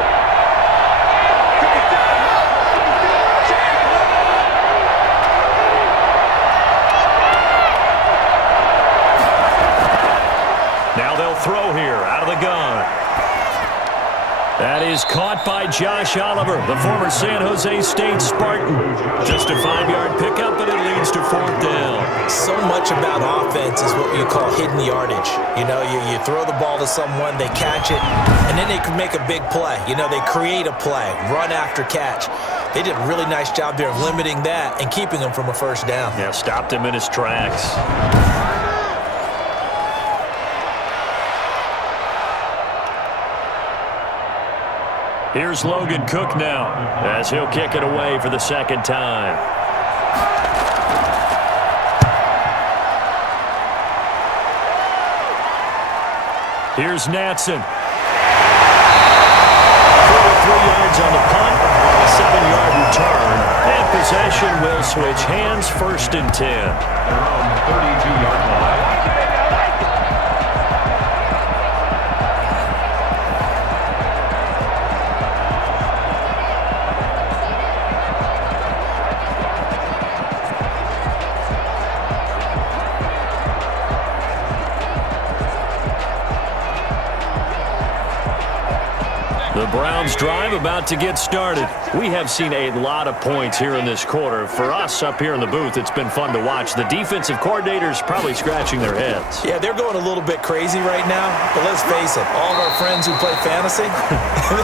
Now they'll throw here out of the gun. That is caught by Josh Oliver, the former San Jose State Spartan. Just a 5-yard pickup, but it leads to 4th down. So much about offense is what you call hidden yardage. You know, you throw the ball to someone, they catch it, and then they can make a big play. You know, they create a play, run after catch. They did a really nice job there of limiting that and keeping him from a 1st down. Yeah, stopped him in his tracks. Here's Logan Cook now, as he'll kick it away for the 2nd time. Here's Natson. 43 yards on the punt, 7-yard return, and possession will switch hands, 1st and 10. Around the 32-yard line. The Browns drive about to get started. We have seen a lot of points here in this quarter. For us up here in the booth, it's been fun to watch. The defensive coordinators probably scratching their heads. Yeah, they're going a little bit crazy right now, but let's face it, all of our friends who play fantasy,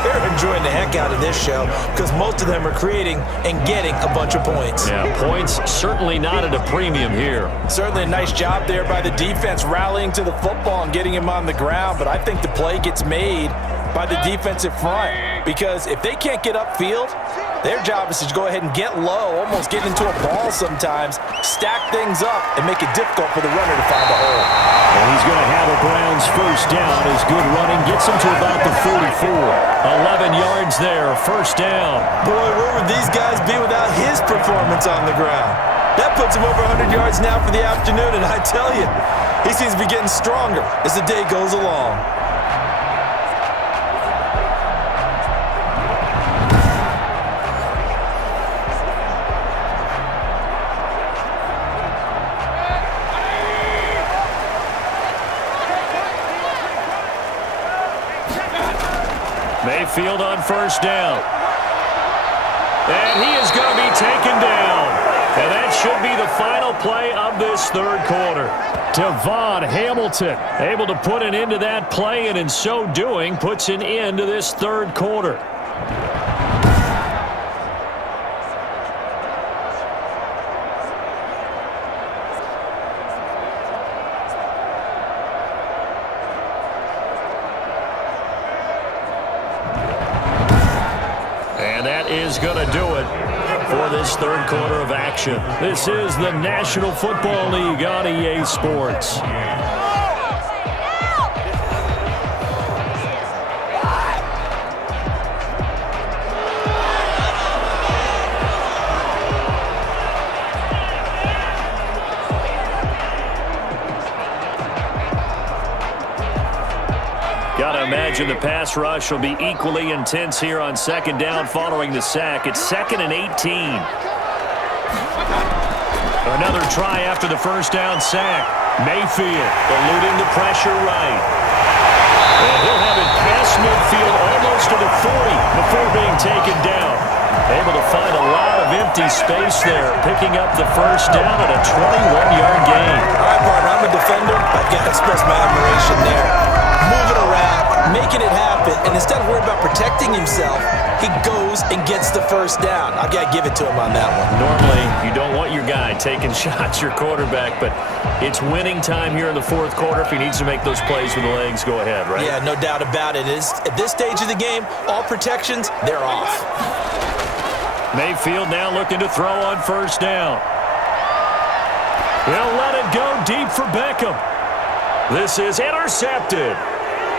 they're enjoying the heck out of this show because most of them are creating and getting a bunch of points. Yeah, points certainly not at a premium here. Certainly a nice job there by the defense rallying to the football and getting him on the ground, but I think the play gets made by the defensive front because if they can't get upfield, their job is to go ahead and get low, almost get into a ball sometimes, stack things up, and make it difficult for the runner to find a hole. And he's going to have a Browns 1st down. His good running gets him to about the 44. 11 yards there, 1st down. Boy, where would these guys be without his performance on the ground? That puts him over 100 yards now for the afternoon, and I tell you, he seems to be getting stronger as the day goes along. Mayfield on 1st down. And he is going to be taken down. And that should be the final play of this 3rd quarter. Devon Hamilton able to put an end to that play, and in so doing puts an end to this 3rd quarter. Is going to do it for this 3rd quarter of action. This is the National Football League on EA Sports. Got to imagine the pass rush will be equally intense here on 2nd down following the sack. It's 2nd and 18. Another try after the 1st down sack. Mayfield eluding the pressure right. And he'll have it past midfield almost to the 40 before being taken down. Able to find a lot of empty space there, picking up the first down at a 21-yard gain. All right, partner, I'm a defender. I've got to express my admiration there. Moving around, making it happen, and instead of worrying about protecting himself, he goes and gets the first down. I've got to give it to him on that one. Normally, you don't want your guy taking shots, your quarterback, but it's winning time here in the fourth quarter. If he needs to make those plays with the legs, go ahead, right? Yeah, no doubt about it. At this stage of the game, all protections, they're off. Mayfield now looking to throw on first down. He'll let it go deep for Beckham. This is intercepted.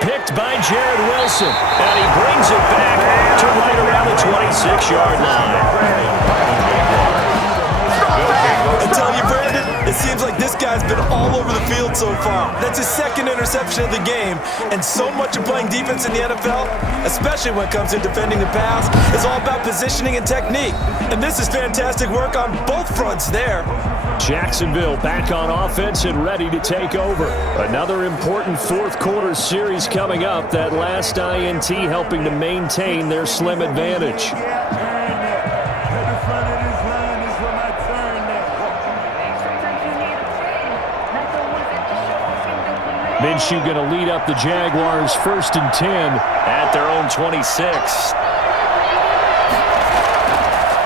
Picked by Jared Wilson. And he brings it back to right around the 26-yard line. I tell you, Brandon, it seems like this guy's been all over the field so far. That's his second interception of the game. And so much of playing defense in the NFL, especially when it comes to defending the pass, is all about positioning and technique. And this is fantastic work on both fronts there. Jacksonville back on offense and ready to take over. Another important fourth quarter series coming up. That last INT helping to maintain their slim advantage. Minshew going to lead up the Jaguars 1st and 10 at their own 26.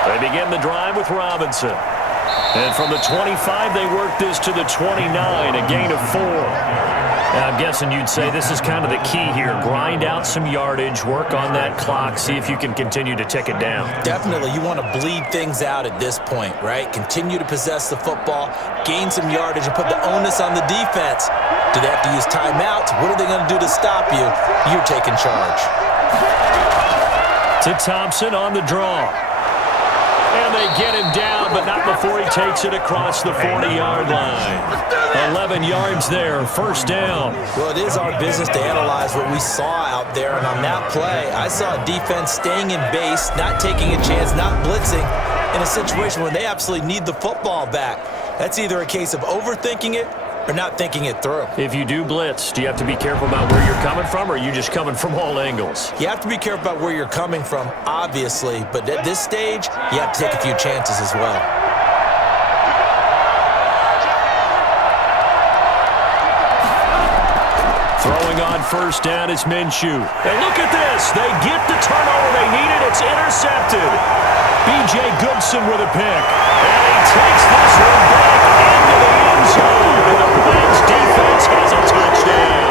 They begin the drive with Robinson. And from the 25, they work this to the 29, a gain of 4. Now, I'm guessing you'd say this is kind of the key here. Grind out some yardage, work on that clock, see if you can continue to tick it down. Definitely. You want to bleed things out at this point, right? Continue to possess the football, gain some yardage, and put the onus on the defense. Do they have to use timeouts? What are they going to do to stop you? You're taking charge. To Thompson on the draw. And they get him down, but not before he takes it across the 40-yard line. 11 yards there, first down. Well, it is our business to analyze what we saw out there, and on that play, I saw a defense staying in base, not taking a chance, not blitzing, in a situation where they absolutely need the football back. That's either a case of overthinking it or not thinking it through. If you do blitz, do you have to be careful about where you're coming from, or are you just coming from all angles? You have to be careful about where you're coming from, obviously, but at this stage, you have to take a few chances as well. Throwing on first down is Minshew. And look at this. They get the turnover they needed. It's intercepted. B.J. Goodson with a pick. And he takes this one back into the end zone. And the Browns defense has a touchdown.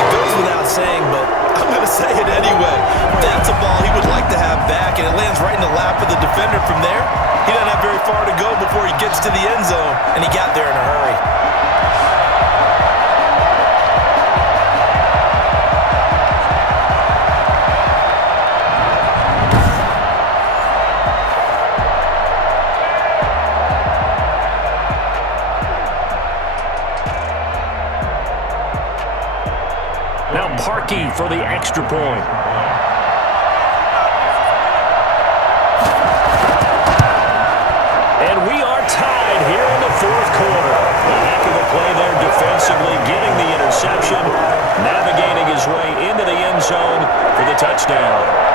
It goes without saying, but I'm going to say it anyway. That's a ball he would like to have back, and it lands right in the lap of the defender from there. He doesn't have very far to go before he gets to the end zone, and he got there in a hurry. Parkey for the extra point. And we are tied here in the fourth quarter. A heck of a play there defensively, getting the interception, navigating his way into the end zone for the touchdown.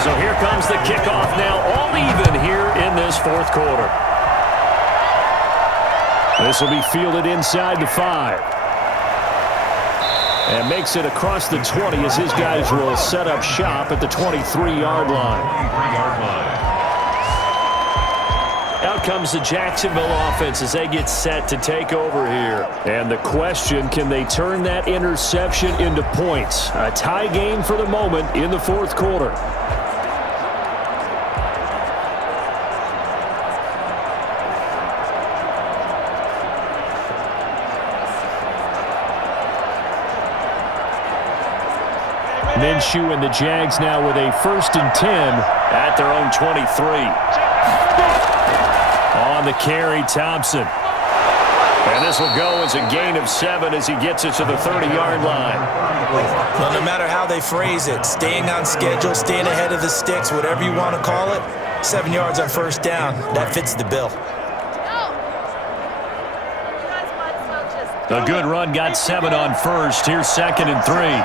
So here comes the kickoff now, all even here in this fourth quarter. This will be fielded inside the 5. And makes it across the 20 as his guys will set up shop at the 23-yard line. Out comes the Jacksonville offense as they get set to take over here. And the question, can they turn that interception into points? A tie game for the moment in the fourth quarter. Minshew and the Jags now with a 1st and 10 at their own 23. On the carry, Thompson. And this will go as a gain of 7 as he gets it to the 30-yard line. Well, no matter how they phrase it, staying on schedule, staying ahead of the sticks, whatever you want to call it, 7 yards on first down, that fits the bill. A good run got 7 on first. Here's 2nd and 3.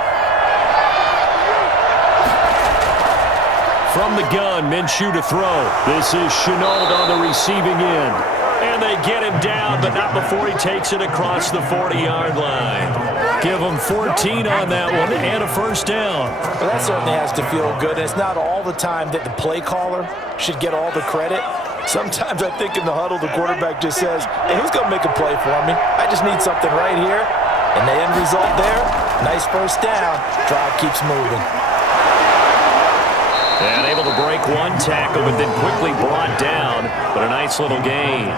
From the gun, Minshew to throw. This is Chenault on the receiving end. And they get him down, but not before he takes it across the 40-yard line. Give him 14 on that one and a first down. Well, that certainly has to feel good. It's not all the time that the play caller should get all the credit. Sometimes I think in the huddle, the quarterback just says, hey, who's going to make a play for me? I just need something right here. And the end result there, nice first down. Drive keeps moving. And able to break one tackle, but then quickly brought down. But a nice little gain.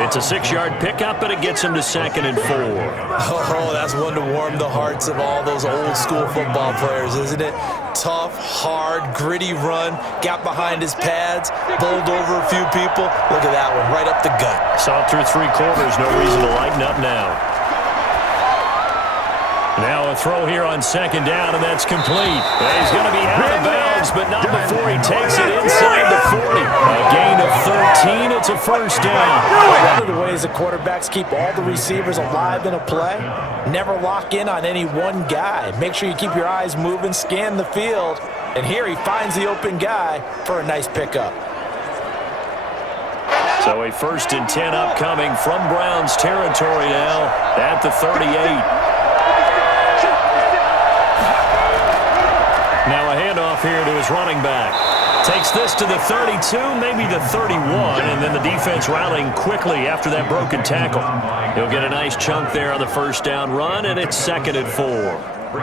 It's a 6-yard pickup, but it gets him to 2nd and 4. Oh, that's one to warm the hearts of all those old-school football players, isn't it? Tough, hard, gritty run, got behind his pads, bowled over a few people. Look at that one, right up the gut. Saw through 3 quarters, no reason to lighten up now. Now a throw here on 2nd down, and that's complete. He's going to be out of bounds, but not before he takes it inside the 40. A gain of 13, it's a first down. One of the ways the quarterbacks keep all the receivers alive in a play, never lock in on any one guy. Make sure you keep your eyes moving, scan the field, and here he finds the open guy for a nice pickup. So a 1st and 10 upcoming from Browns territory now at the 38. Now a handoff here to his running back. Takes this to the 32, maybe the 31, and then the defense rallying quickly after that broken tackle. He'll get a nice chunk there on the first down run, and it's 2nd and 4.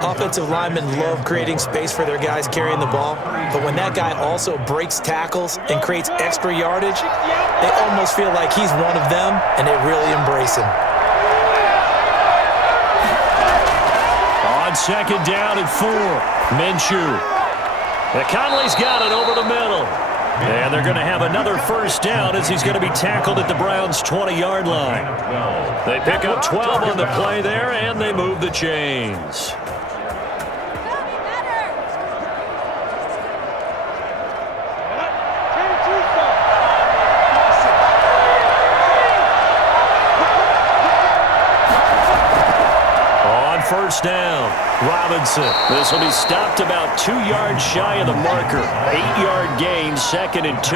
Offensive linemen love creating space for their guys carrying the ball, but when that guy also breaks tackles and creates extra yardage, they almost feel like he's one of them, and they really embrace him. On 2nd down and 4, Minshew. Conley's got it over the middle. And they're going to have another first down as he's going to be tackled at the Browns' 20-yard line. They pick up 12 on the play there, and they move the chains. First down, Robinson. This will be stopped about 2 yards shy of the marker. 8-yard gain, 2nd and 2.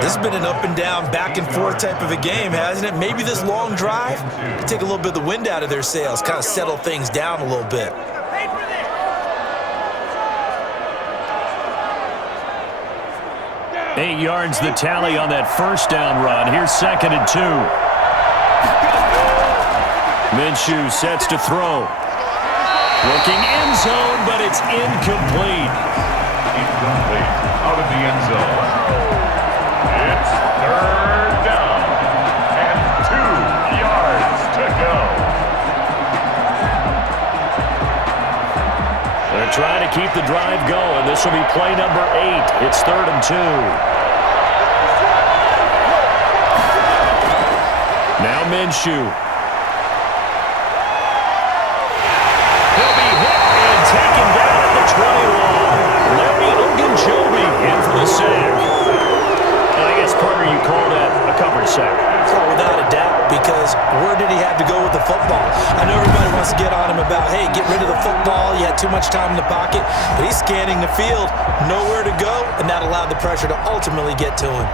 This has been an up-and-down, back-and-forth type of a game, hasn't it? Maybe this long drive could take a little bit of the wind out of their sails, kind of settle things down a little bit. Eight yards the tally on that first down run. Here's 2nd and 2. Minshew sets to throw. Looking end zone, but it's incomplete. Incomplete. Out of the end zone. It's 3rd down and 2 yards to go. They're trying to keep the drive going. This will be play number 8. It's 3rd and 2. Now Minshew. Taken down at the 21. Larry Ogunjobi in for the sack. And I guess, partner, you call that a covered sack. Oh, without a doubt, because where did he have to go with the football? I know everybody wants to get on him about, hey, get rid of the football. You had too much time in the pocket. But he's scanning the field, nowhere to go, and that allowed the pressure to ultimately get to him.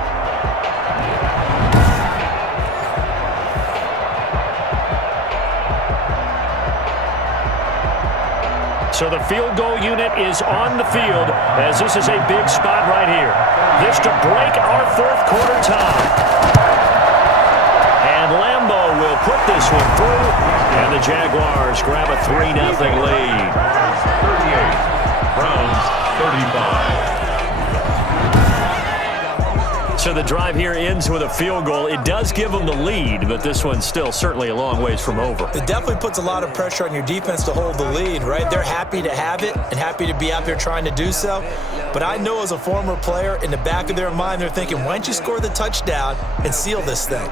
So the field goal unit is on the field as this is a big spot right here. This to break our 4th quarter tie. And Lambeau will put this one through, and the Jaguars grab a 3-0 lead. 38, Browns 35. So the drive here ends with a field goal. It does give them the lead, but this one's still certainly a long ways from over. It definitely puts a lot of pressure on your defense to hold the lead, right? They're happy to have it and happy to be out there trying to do so. But I know as a former player, in the back of their mind, they're thinking, why don't you score the touchdown and seal this thing?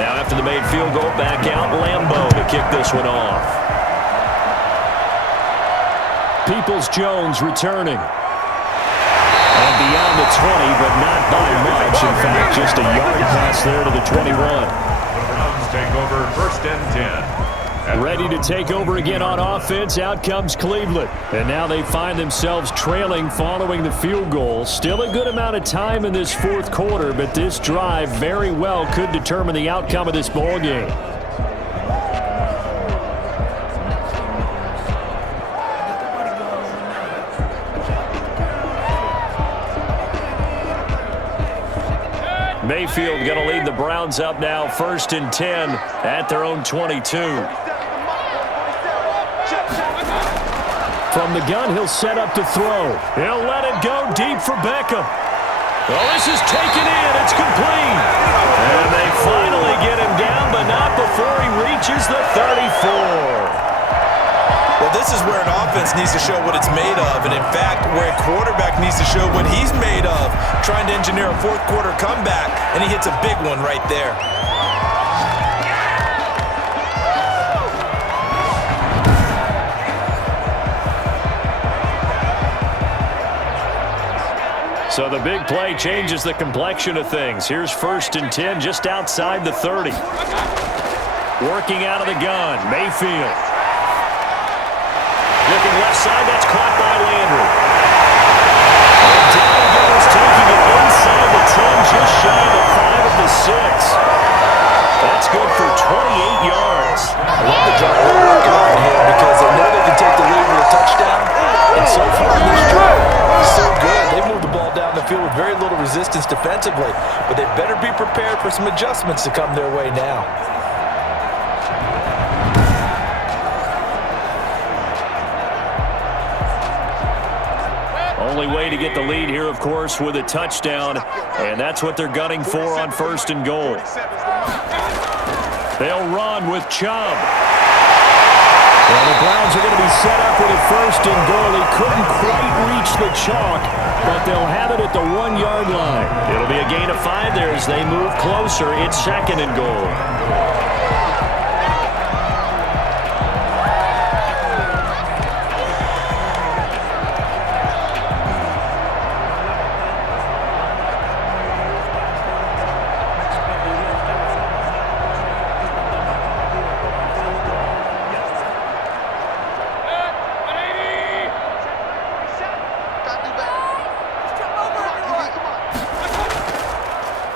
Now after the made field goal, back out Lambeau to kick this one off. Peoples-Jones returning. And beyond the 20, but not by much. In fact, just a yard pass there to the 21. The Browns take over 1st and 10. Ready to take over again on offense. Out comes Cleveland. And now they find themselves trailing following the field goal. Still a good amount of time in this fourth quarter, but this drive very well could determine the outcome of this ball game. Mayfield going to lead the Browns up now 1st and 10 at their own 22. From the gun, he'll set up to throw. He'll let it go deep for Beckham. Well, this is taken in. It's complete. And they finally get him down, but not before he reaches the 34. Well, this is where an offense needs to show what it's made of, and in fact, where a quarterback needs to show what he's made of, trying to engineer a fourth quarter comeback, and he hits a big one right there. So the big play changes the complexion of things. Here's 1st and 10 just outside the 30. Working out of the gun, Mayfield. Looking left side, that's caught by Landry. And down he goes, taking it inside the 10, just shy of the 5 of the 6. That's good for 28 yards. I love the drive they're working on here because they know they can take the lead with a touchdown. And so far in this drive, so good. They moved the ball down the field with very little resistance defensively, but they better be prepared for some adjustments to come their way now. Only way to get the lead here, of course, with a touchdown, and that's what they're gunning for on 1st and goal. They'll run with Chubb. Well, the Browns are going to be set up with a 1st and goal. He couldn't quite reach the chalk, but they'll have it at the 1-yard line. It'll be a gain of 5 there as they move closer. It's 2nd and goal.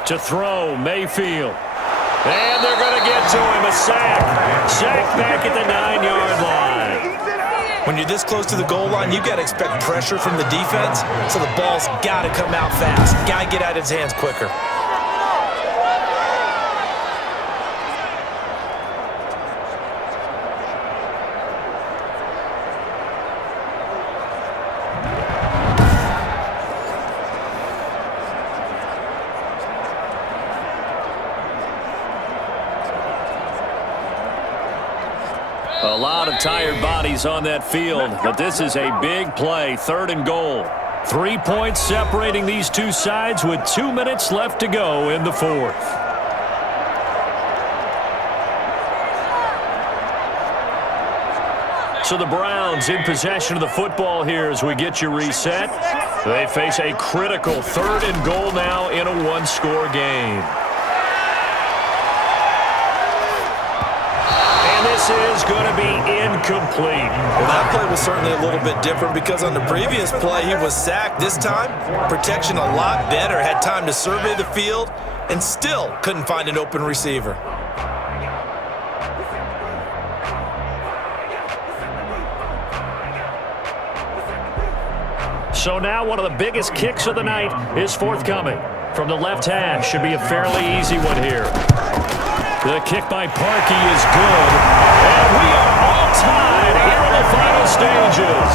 To throw, Mayfield. And they're going to get to him, a sack. Sack back at the 9-yard line. When you're this close to the goal line, you got to expect pressure from the defense, so the ball's got to come out fast. Got to get out of his hands quicker. A lot of tired bodies on that field, but this is a big play, 3rd and goal. 3 points separating these two sides with 2 minutes left to go in the 4th. So the Browns in possession of the football here as we get you reset. They face a critical 3rd and goal now in a 1-score game. This is going to be incomplete. Well, that play was certainly a little bit different because on the previous play, he was sacked. This time, protection a lot better. Had time to survey the field and still couldn't find an open receiver. So now one of the biggest kicks of the night is forthcoming. From the left hash, should be a fairly easy one here. The kick by Parkey is good. And we are all tied here in the final stages.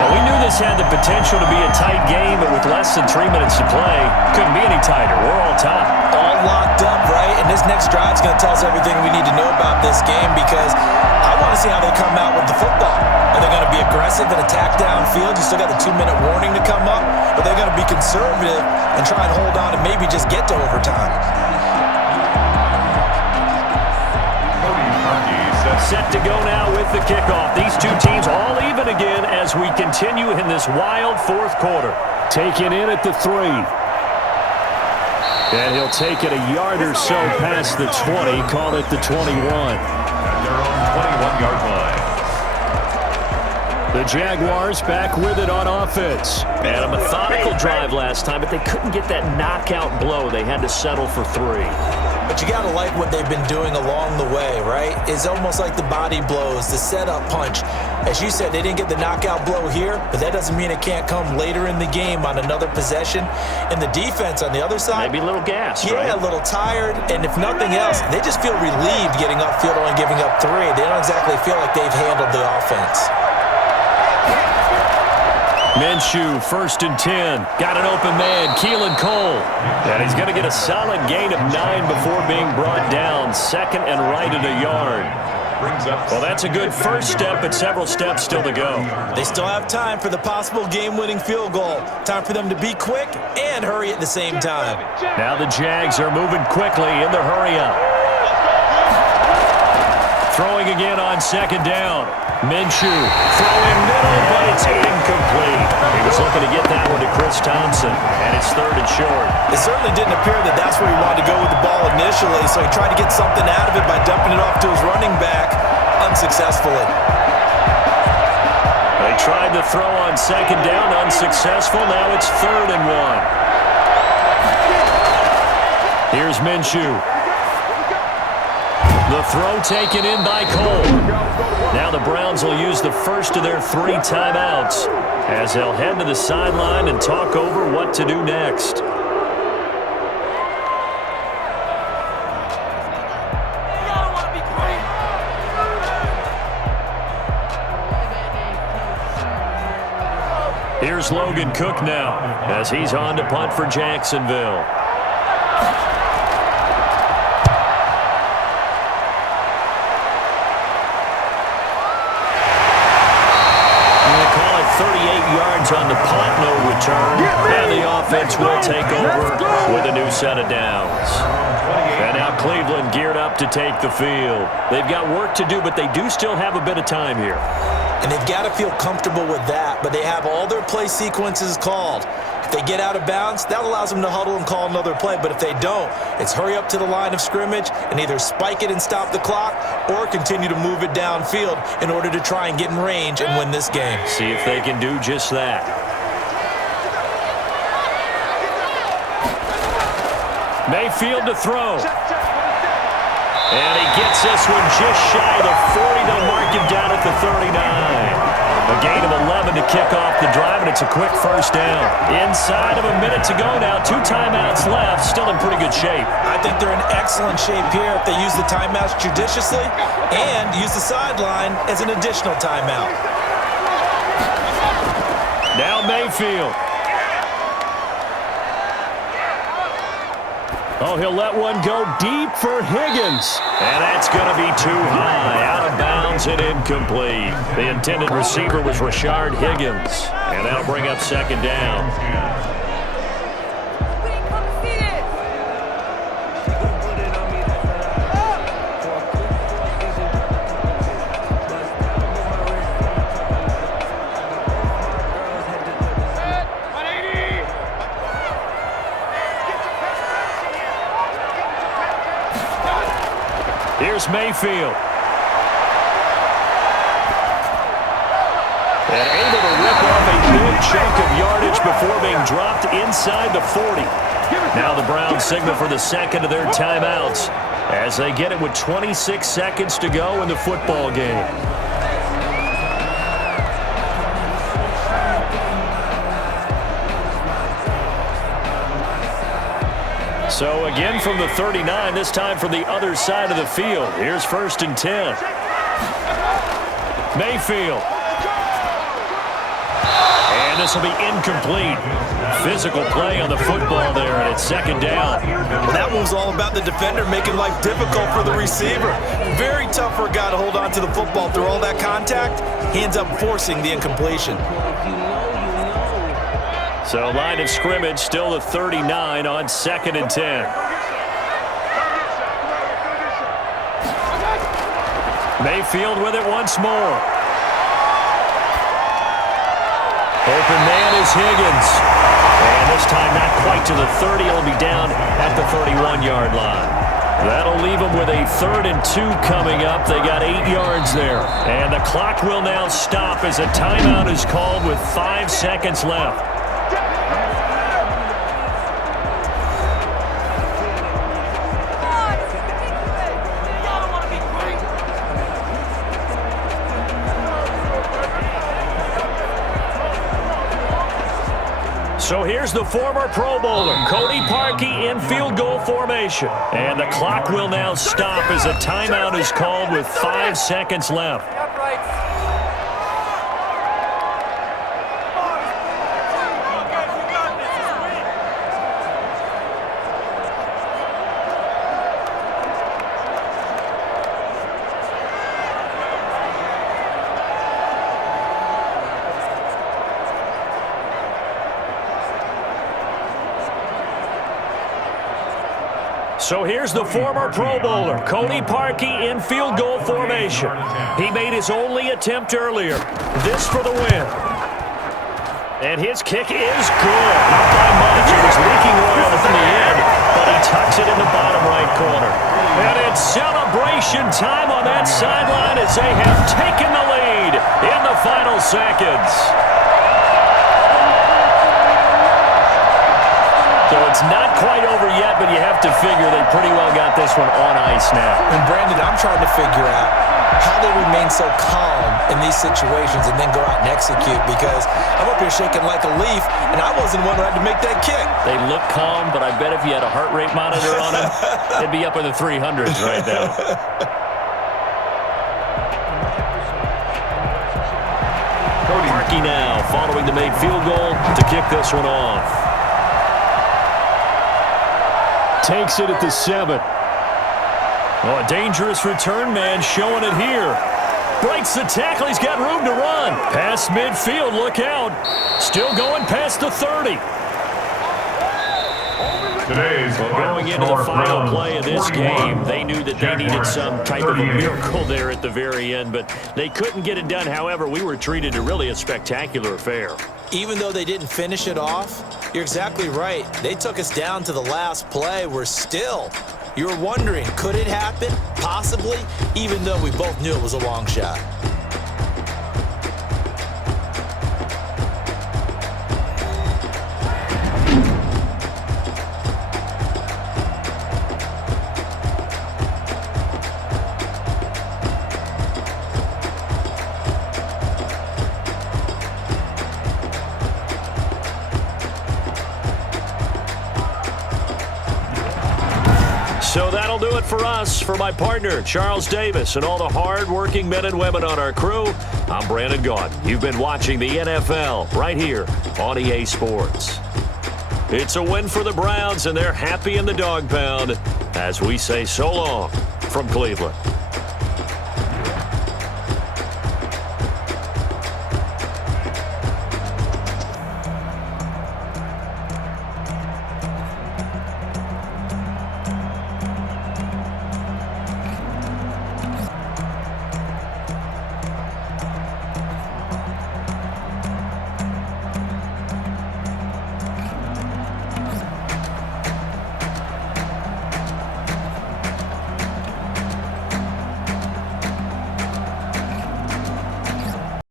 Well, we knew this had the potential to be a tight game, but with less than 3 minutes to play, couldn't be any tighter. We're all tied. All locked up, right? And this next drive is going to tell us everything we need to know about this game because I want to see how they come out with the football. Are they going to be aggressive and attack downfield? You still got the 2-minute warning to come up? Or are they going to be conservative and try and hold on and maybe just get to overtime? Set to go now with the kickoff. These two teams all even again as we continue in this wild fourth quarter. Taken in at the 3. And he'll take it a yard or so past the 20, call it the 21. At their own 21-yard line. The Jaguars back with it on offense. And a methodical drive last time, but they couldn't get that knockout blow. They had to settle for 3. But you got to like what they've been doing along the way, right? It's almost like the body blows, the setup punch. As you said, they didn't get the knockout blow here, but that doesn't mean it can't come later in the game on another possession. And the defense on the other side, maybe a little gassed, yeah, right? A little tired. And if nothing else, they just feel relieved getting upfield only giving up 3. They don't exactly feel like they've handled the offense. Minshew, 1st and 10. Got an open man, Keelan Cole. And he's going to get a solid gain of 9 before being brought down. 2nd and right at a yard. Well, that's a good first step, but several steps still to go. They still have time for the possible game-winning field goal. Time for them to be quick and hurry at the same time. Now the Jags are moving quickly in the hurry-up. Throwing again on 2nd down. Minshew throwing middle, but it's incomplete. He was looking to get that one to Chris Thompson, and it's 3rd and short. It certainly didn't appear that that's where he wanted to go with the ball initially, so he tried to get something out of it by dumping it off to his running back unsuccessfully. They tried to throw on 2nd down, unsuccessful. Now it's 3rd and 1. Here's Minshew. The throw taken in by Cole. Now the Browns will use the first of their 3 timeouts as they'll head to the sideline and talk over what to do next. Here's Logan Cook now as he's on to punt for Jacksonville. On the punt, no return, and the offense will take over with a new set of downs. And now Cleveland geared up to take the field. They've got work to do, but they do still have a bit of time here. And they've got to feel comfortable with that, but they have all their play sequences called. If they get out of bounds, that allows them to huddle and call another play, but if they don't, it's hurry up to the line of scrimmage and either spike it and stop the clock or continue to move it downfield in order to try and get in range and win this game. See if they can do just that. Mayfield to throw. And he gets this one just shy of the 40. They'll mark him down at the 39. A gain of 11 to kick off the drive, and it's a quick first down. Inside of a minute to go now. 2 timeouts left. Still in pretty good shape. I think they're in excellent shape here if they use the timeouts judiciously and use the sideline as an additional timeout. Now Mayfield. Oh, he'll let one go deep for Higgins. And that's going to be too high. Out of bounds and incomplete. The intended receiver was Rashard Higgins. And that'll bring up 2nd down. Here's Mayfield. And able to rip off a big chunk of yardage before being dropped inside the 40. Now the Browns signal for the 2nd of their timeouts as they get it with 26 seconds to go in the football game. So again from the 39, this time from the other side of the field. Here's 1st and 10. Mayfield. And this will be incomplete. Physical play on the football there, and it's 2nd down. Well, that one was all about the defender making life difficult for the receiver. Very tough for a guy to hold on to the football through all that contact. He ends up forcing the incompletion. So line of scrimmage still the 39 on 2nd and 10. Mayfield with it once more. Open man is Higgins. And this time not quite to the 30. It'll be down at the 31-yard line. That'll leave them with a 3rd and 2 coming up. They got 8 yards there. And the clock will now stop as a timeout is called with 5 seconds left. So here's the former Pro Bowler, Cody Parkey, in field goal formation. And the clock will now stop as a timeout is called with 5 seconds left. So here's the former Pro Bowler, Cody Parkey, in field goal formation. He made his only attempt earlier. This for the win. And his kick is good. Not by much. It was leaking oil from the end, but he tucks it in the bottom right corner. And it's celebration time on that sideline as they have taken the lead in the final seconds. So it's not quite over yet, but you have to figure they pretty well got this one on ice now. And Brandon, I'm trying to figure out how they remain so calm in these situations and then go out and execute, because I'm up here shaking like a leaf, and I wasn't the one who had to make that kick. They look calm, but I bet if you had a heart rate monitor on them, they'd be up in the 300s right now. Parkey now following the made field goal to kick this one off. Takes it at the 7. Oh, a dangerous return man showing it here. Breaks the tackle. He's got room to run. Past midfield. Look out. Still going past the 30. Going into the final play of this game, they knew that they needed some type of a miracle there at the very end, but they couldn't get it done. However, we were treated to really a spectacular affair. Even though they didn't finish it off, you're exactly right. They took us down to the last play. You were wondering, could it happen? Possibly, even though we both knew it was a long shot. So that'll do it for us. For my partner, Charles Davis, and all the hard-working men and women on our crew, I'm Brandon Gaudin. You've been watching the NFL right here on EA Sports. It's a win for the Browns, and they're happy in the dog pound as we say so long from Cleveland.